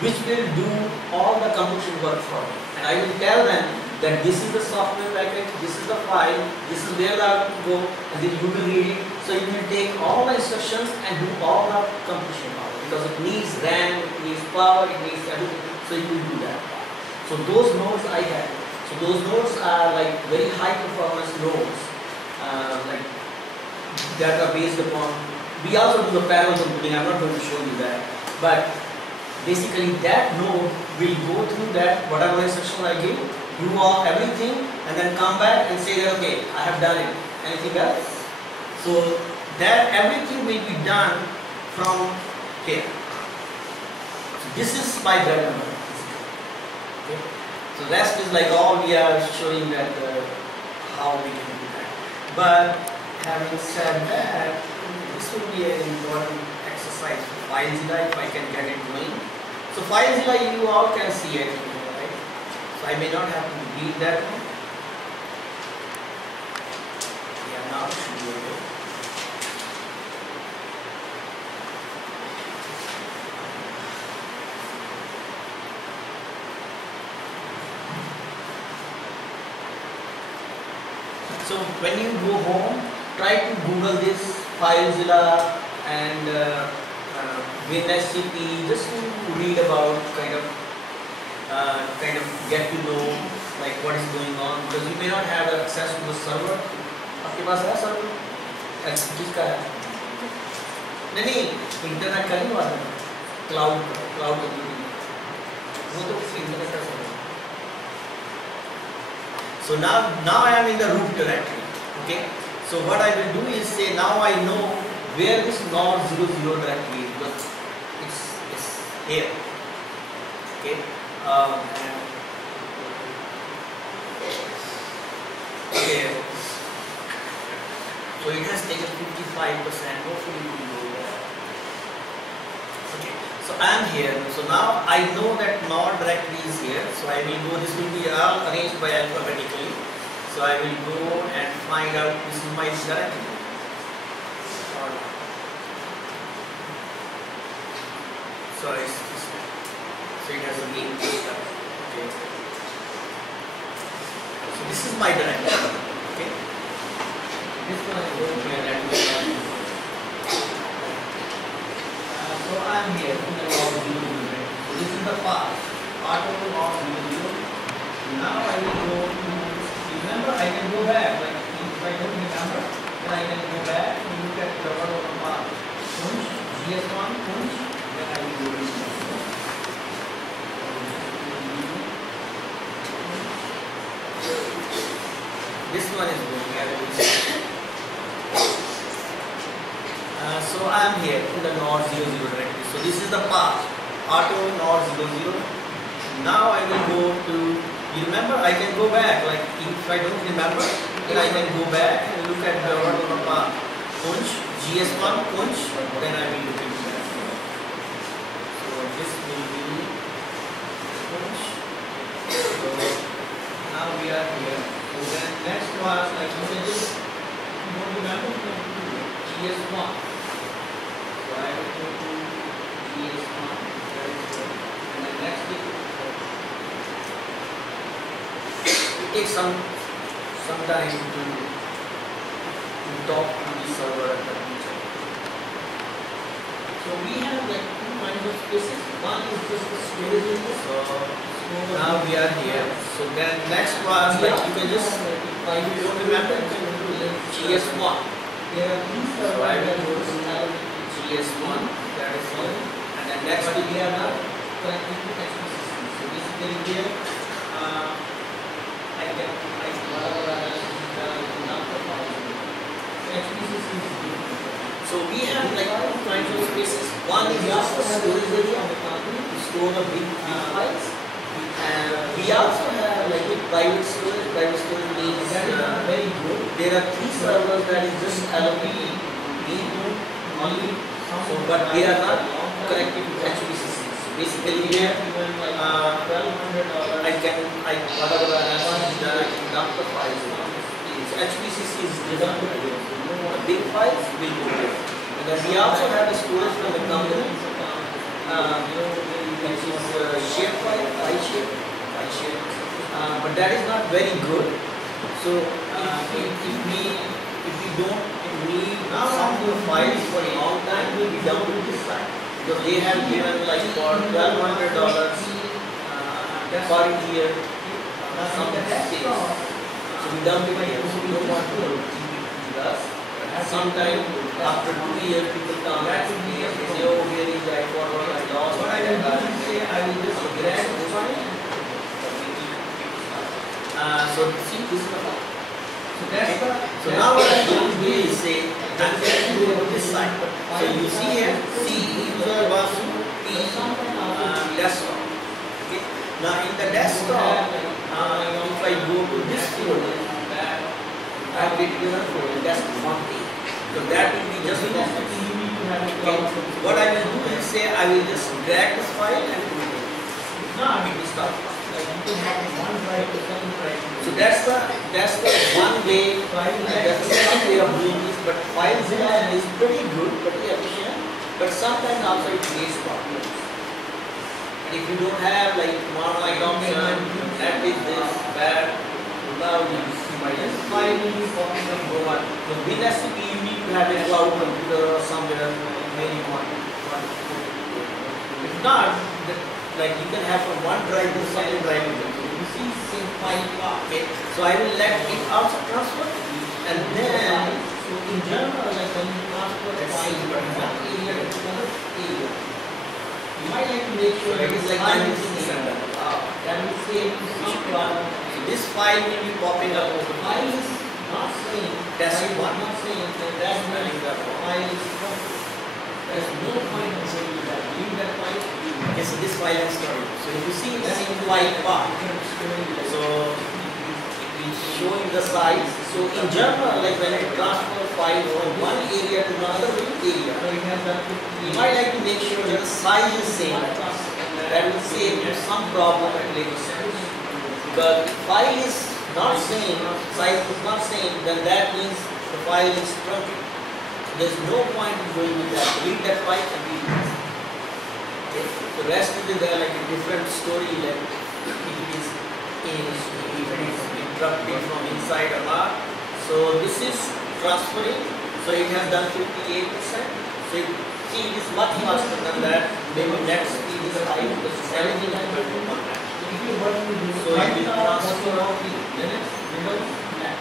which will do all the computation work for me. And I will tell them that this is the software package, this is the file, this is where I have to go, and then you will read it. So you will take all the instructions and do all the computation power because it needs RAM, it needs power, it needs everything. So you will do that. So those nodes I have. So those nodes are like very high performance nodes, like that are based upon. We also do the parallel computing. I'm not going to show you that, but basically that node will go through that whatever instruction I give, do all everything, and then come back and say that okay, I have done it. Anything else? So that everything will be done from here. So this is my bread and butter. Okay. So rest is like all we are showing that how we can do that. But having said that, this will be an important exercise for FileZilla if I can get it going. So FileZilla you all can see it, right? So I may not have to read that one. Yeah, now it should be okay. So when you go home, try to Google this FileZilla and WinSCP just to read about kind of get to know like what is going on because you may not have access to the server. आपके पास है server? किसका है? नहीं internet का नहीं बात है cloud computing वो तो इंटरनेट का server. So now I am in the root directory. Okay. So what I will do is say now I know where this node 00 directory is because it's here. Okay. Okay. So it has taken 55%. Hopefully we will go there. Okay. So I am here. So now I know that node directory is here. So I will go. This will be all arranged by alphabetically. So I will go and find out this is my directory. So it has a name. Okay. So this is my directory. Okay. This one is going here. That will so I am here in the log 00. So this is the path. Auto log 00. Now I will go to. Remember, I can go back. Like if I don't remember, then I can go back and look at the word of the path. Punch, GS1, punch, then I will go to this. This one is going here. So I am here in the node 00 directory. So this is the path. Auto node 00. Now I will go to. You remember, I can go back. Like if I don't remember, then I can go back and look at the order of the path. Punch, GS1, punch, then I will look into that. So this will be punch. So now we are here. So then next was like you can just you don't remember GS1. So I will go to GS1. And then next is it takes some time to talk to the server and the feature. So we have like two kinds of spaces. One is just the storage area. So now we are here. So then next class, like you can just, if you don't remember, you can go to GS1. There are three servers. So I will go to GS1. That is one. And then next we are now connecting to HPC. So basically here, I can whatever I so we have like two kinds of spaces. One is just the storage area of the company to store the big files. And we also have like a private storage. Private storage means very good. There are three servers that is just allocated only. So, but they are not connected to HPC. So basically here, $1,200 I can whatever I want I can dump the files. So HPC is different. Big files will go there. And then we also have a storage from the company, which is shape file, iShape. But that is not very good. So if we don't need some of the files for a long time, we'll be down to this side. Because they have given like for $1,200 per year some space. So we dump it here. So we don't want to keep it with us. Sometime after 2 years, people come back to me and say, oh, here is I forgot, I lost. What I will say, I will just grab this one. So see, this is the part. So now what I do here is say, I'm going to go over this side. So you see here, C user was P desktop. Okay. Now in the desktop, if I go to this folder, I have it given folder, desktop. So that will be just enough. What I will do is say I will just drag this file and put it in. Now it will start. So that's the one way. That's one way of doing this. But FileZilla is pretty good, pretty efficient. But sometimes also it creates problems. And if you don't have like mono adoption, that is this bad. Now you see my file will be popping up over. So with SCP you need to have a cloud computer or somewhere where you want. If not, like you can have from one drive to second drive. You see same file. Okay. So I will let it also transfer. And then so in general, like when you transfer a file from one area to another area, you might like to make sure it is like that will save some problem. This file will be popping up. The file is not saying test one, not saying that that's the file is wrong. There is no point in saying that. Leave that file. Okay, so this file is stored. So if you see the same file part, so it will show you the size. So in general, like when I transfer file from one area to another area, you might like to make sure that the size is same. That will save you some problem at later stage. But if file is not same, size is not same, then that means the file is truncated. There's no point in going with that. Delete that file and delete it. Okay. The rest of it is like a different story, like if it is interrupted from inside or not. So this is transferring. So it has done 58%. So see, it is much faster than that. Maybe next speed is 5 because everything is built on that. So it will transfer of the Linux, Windows, Mac.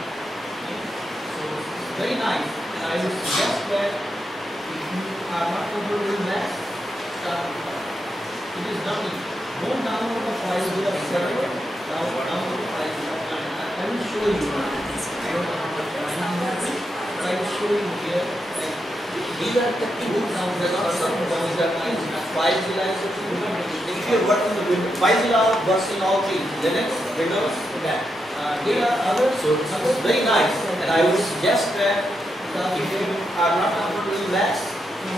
So it's very nice. And I would suggest that if you are not comfortable with Mac, start with Mac. It is dummy. Don't download the files with a server. Download the files with a client. I will show you. I don't know how much time you have, but I will show you here. These are the tools now. There are some ones that FileZilla is a tool. If you are working with Windows, FileZilla works in all three: Linux, Windows, Mac. There are others, so this is very nice. And I would suggest that if you are not comfortable with Mac,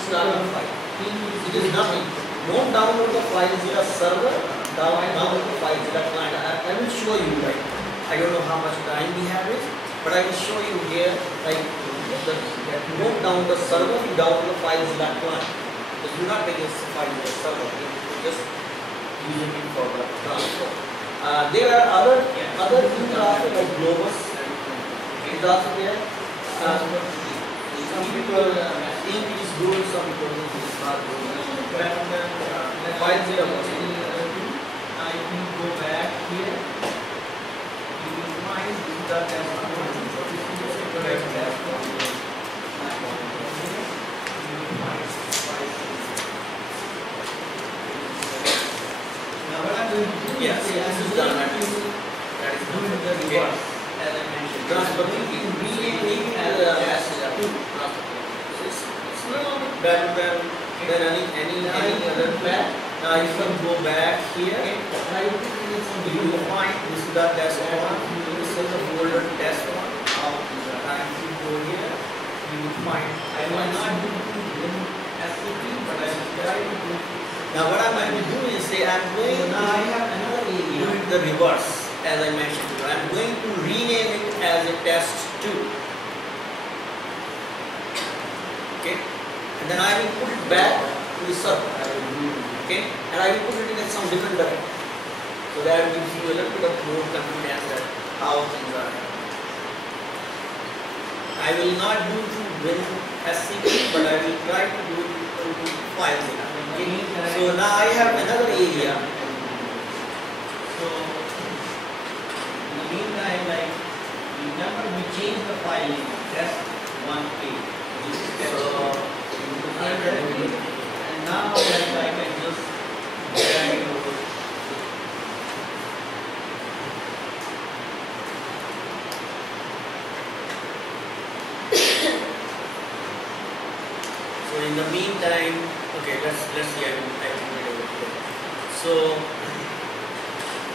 start with File. It is nothing. Don't download the FileZilla server. Download the FileZilla client. I will show you. Like I don't know how much time we have it, but I will show you here. Like note down the server, you download the FileZilla client. Because you're not taking the FileZilla server, you're just using it for the transfer. There are other things also like Globus. It is also there. some people think it is good, some people think it is not good. Why is it a I think go back here. You will find that as one. So this is the correct dashboard. You will find now what I'm going to do is this is done. That is doing the reverse as I mentioned. Transferring in renaming as a dash to. It's a little bit better than any other plan. Now you can go back here. You will find this is the test one. This is the folder test one. Now if you go here, you will find. I will not do SCP, but I will try to do. Now what I'm going to do is say I'm going. Now I have another area. Do it the reverse as I mentioned. I'm going to rename it as a test 2. Okay, and then I will put it back to the server. Okay, and I will put it in some different direction. So that gives you a little bit of more confidence that how things are. I will not do to win SCP, but I will try to do it to files. Okay. So now I have another area. So in the meantime, like remember we changed the file name. Test 1A. And now like I can just drag it over. So in the meantime, okay, let's see. I can write over here. So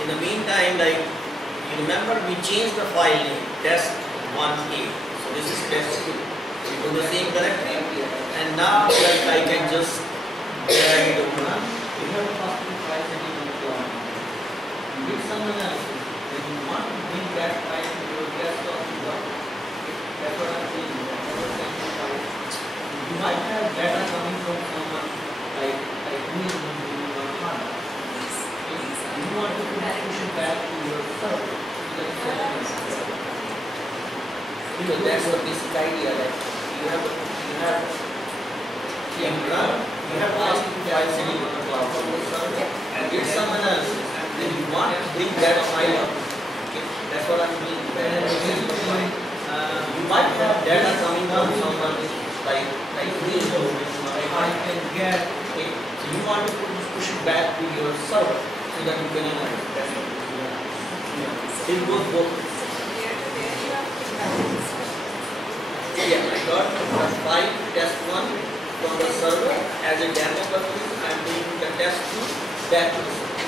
in the meantime, like you remember we changed the file name test 1A. So this is test 2. We put the same directory, and now like I can just drag it over. We have a hospital file setting on the cloud. You did some analysis. Then you want to bring that file to your desktop to work. That's what I'm saying. You might have data coming from someone like me on hard. You want to push it back to your server. Because that's the basic idea that you have hospital file sitting on the cloud from the server and did some analysis. Then you want to bring that file up. Okay, that's what I mean. You might have data coming from someone like me, like I can get it. So you want to push it back to your server so that you can analyze. That's what it goes both ways. Yeah, I got the file test 1 from the server as a demo purpose. I'm doing the test 2 back to the server.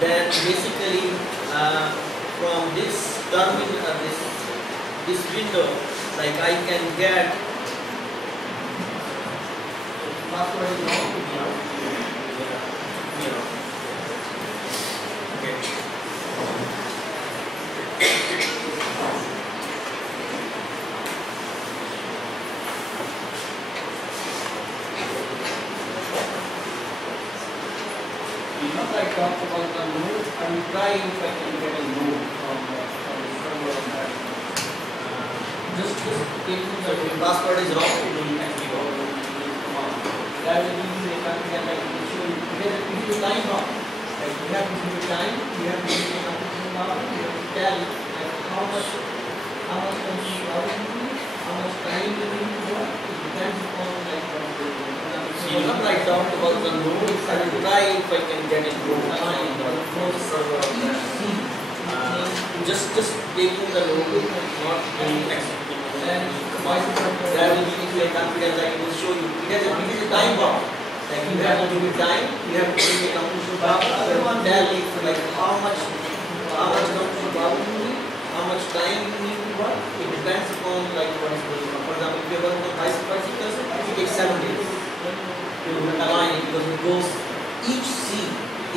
Then basically from this terminal, this window, like I can get password is wrong to me out. Okay. I talked about the node. I will try if I can get a node from the server on that. Just taking the password is wrong, it will actually go to the command. That will give you a confidence that will show you. Because it is time bound. Like you have to give it time, you have to give it a confidence bound, you have to tell like how much compute how much time you need to work. It depends upon like what you do. Remember I talked about the nodes. I will try if I can get it to find the first server of that. Just taking the node, not doing executing. And that will give you a confidence that it will show you. It is a time bomb. Like you have to give it time, you have to bring a completion power. Other one tell you like how much completion power you need, how much time you need to work. It depends upon like what is going on. For example, if you are working on high sequence, it takes 7 days. To align it because it goes, each C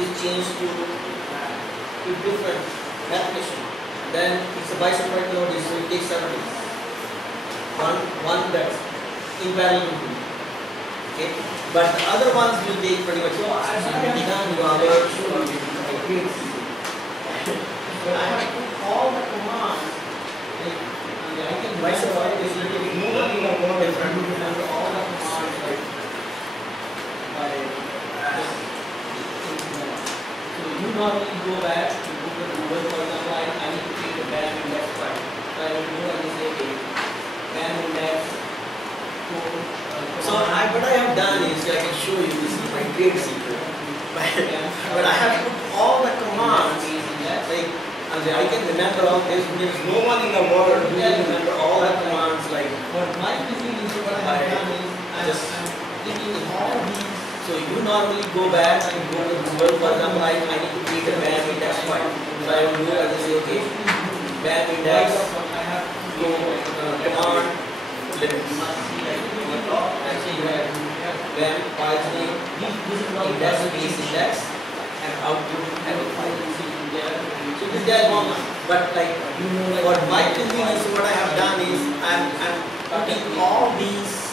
is changed to different definition. Then it's a biseparate node, so it takes 7 days. One that's in parallel to it. Okay, but the other ones will take pretty much. So I have done hours. But I have put all the commands. I can biseparate this little bit more. show you, this is my trade secret. But I have put all the commands, like, and I can remember all this. There's no one in the world who can remember all the commands. Like, what my business is, what I have done is, I just thinking all these. So you normally go back and go to Google, for example, I need to create a BAM index file. So I will go and say, okay, BAM index, go command, let me see, like, BAM files name, index, base index, and output, and the file is in there. So this guy one, but like, what my convenience, what I have done is, I'm putting all these.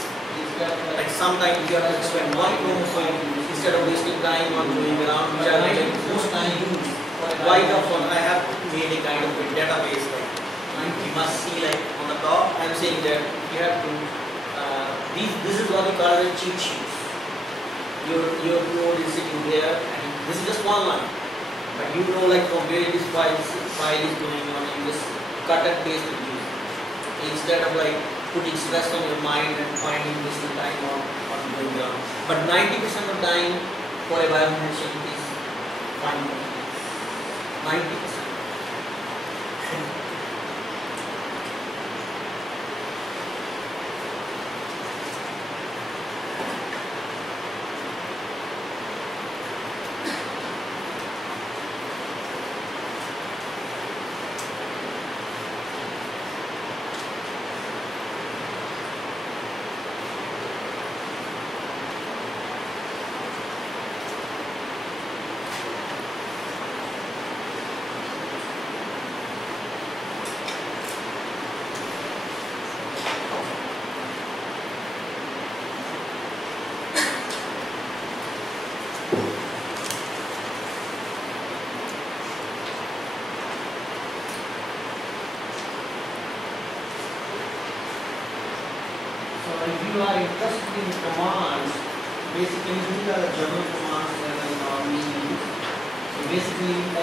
Like sometimes you have to spend one chromosome instead of wasting time on going around, which I like most time use. Quite often I have made a kind of a database, like you must see, like on the top I am saying that you have to this is what we call the cheat sheets. Your code is sitting there and this is just one line. But you know, like from where this file is going on, you just cut and paste it use. Instead of like putting stress on your mind and finding wasting time on going around. But 90% of time for a biometrician is finding 90%. If you are interested in commands, basically these are the general commands that I normally use. So basically,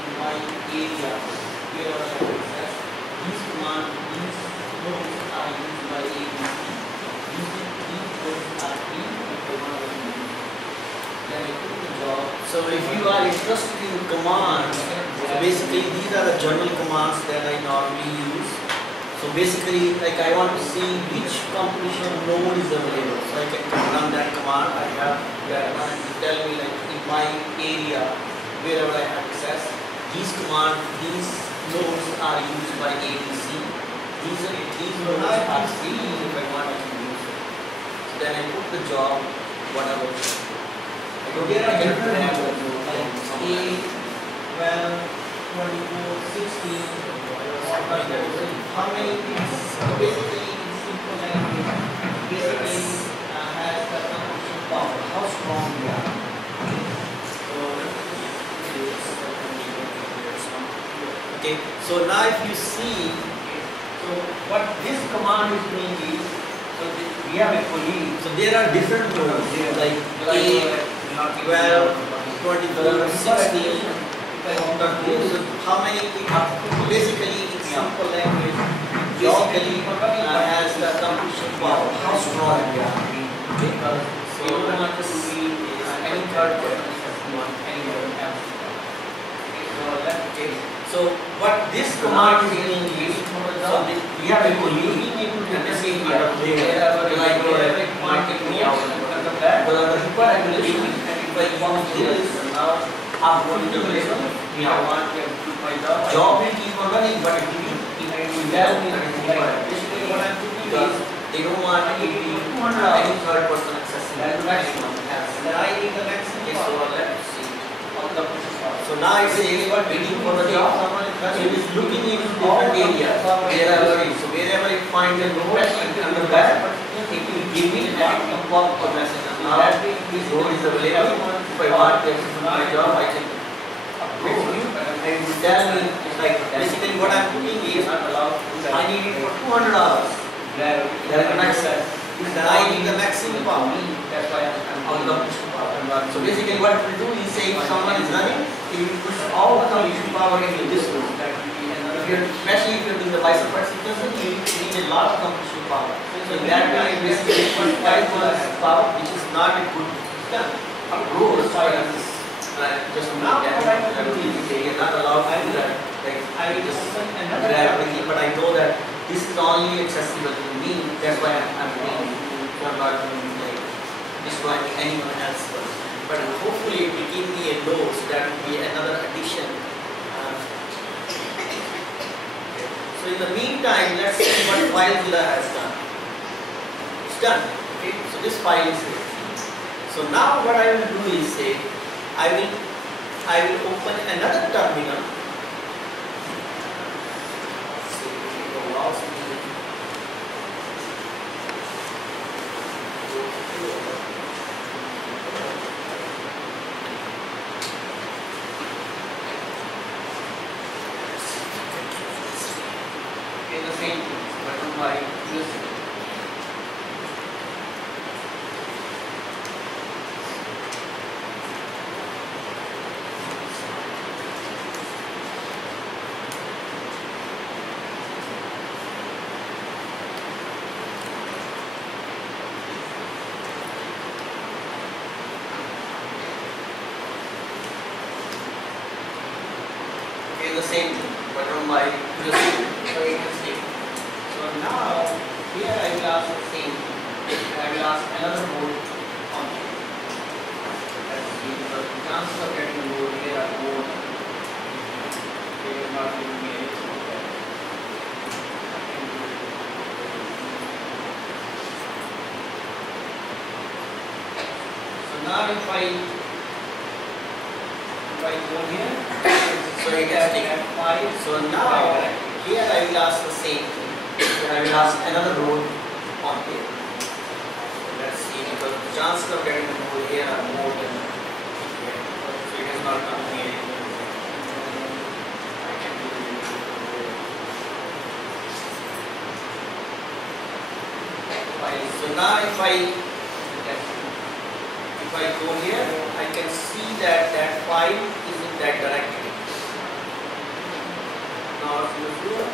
like I want to see which computation node is available. So I can run that command. I have that one telling me that in my area where I have access. These commands, these nodes are used by ABC. These nodes are free if I want to use. Then I put the job. So if you are interested in commands, so basically these are the general commands that I normally use. So basically, like I want to see which computation node is available. So I can run that command. I have that one to tell me like in my area, wherever I have access. These nodes are used by ABC. These nodes are free if I want I can use it. So then I put the job, whatever. I can have the node. 12, 24, 16, how many things? Basically, it's simple language. Basically, has the computation power. How strong we are. Okay. So now if you see, so what this command is doing is, so we have a colleague. So there are different nodes. Like 8, 12, 24, 16. How many basically in simple language basically has the computation power, how strong we are. Because so you don't want to see any third person anywhere else. Okay. So what this command is doing is, so we have a colleague and the same here like market me out. But the super regulation, and if I use this now after the level, we have one job will keep on running, but it will basically what I'm doing is they don't want any third person accessing the maximum. And I need the maximum. Yes, so let's see. So now it says waiting for the job. So it is looking into different areas. Wherever it finds a node under that, it will give me a pop up message. Now this node is available. If I want to access my job, I can upgrade you and it will tell me like basically what I'm putting is I need it for 200 hours. There is an access. Then I need the maximum power. That's why I'm on the computation power. So basically what it will do is say if someone is running, it will push all the computation power into this node. That will be another especially if you're doing the bicep sequence, you need a lot of computational power. So in that way, it is 8.5 power, which is not a good rule. Just to make that you're not allowed to do that. Like I will just grab everything, but I know that this is only accessible to me. That's why I'm doing it. I'm not like destroying anyone else first. But hopefully it will give me a load, so that will be another addition. So in the meantime, let's see what FileZilla has done. It's done. Okay, so this file is here. So now what I will do is say, I will open another terminal. Okay, the same thing, but by using the same thing, but run by using. So you can see. So now here I will ask the same thing. I will ask another mode on here. Let's see, because the chances of getting a mode here are more. They are not giving me anything like that. So now if I go here, so it has taken 5. So now here I will ask the same thing. I will ask another row on here. Let's see, because the chances of getting the node here are more than here. So it has not come here. I can do it. So now if I go here, I can see that that file is in that directory. Now if you do it,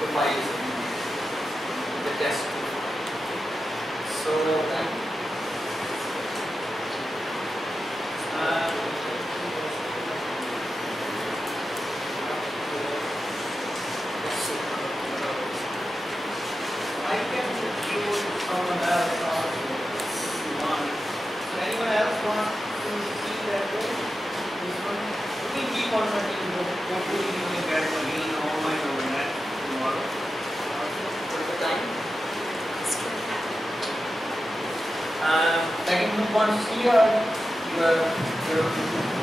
the file is in the desktop. So I can choose someone else on one. So anyone else want to see that way? This one? We can keep on running. Hopefully we can get again all my overnet tomorrow. What's the time? Second group wants to see or you are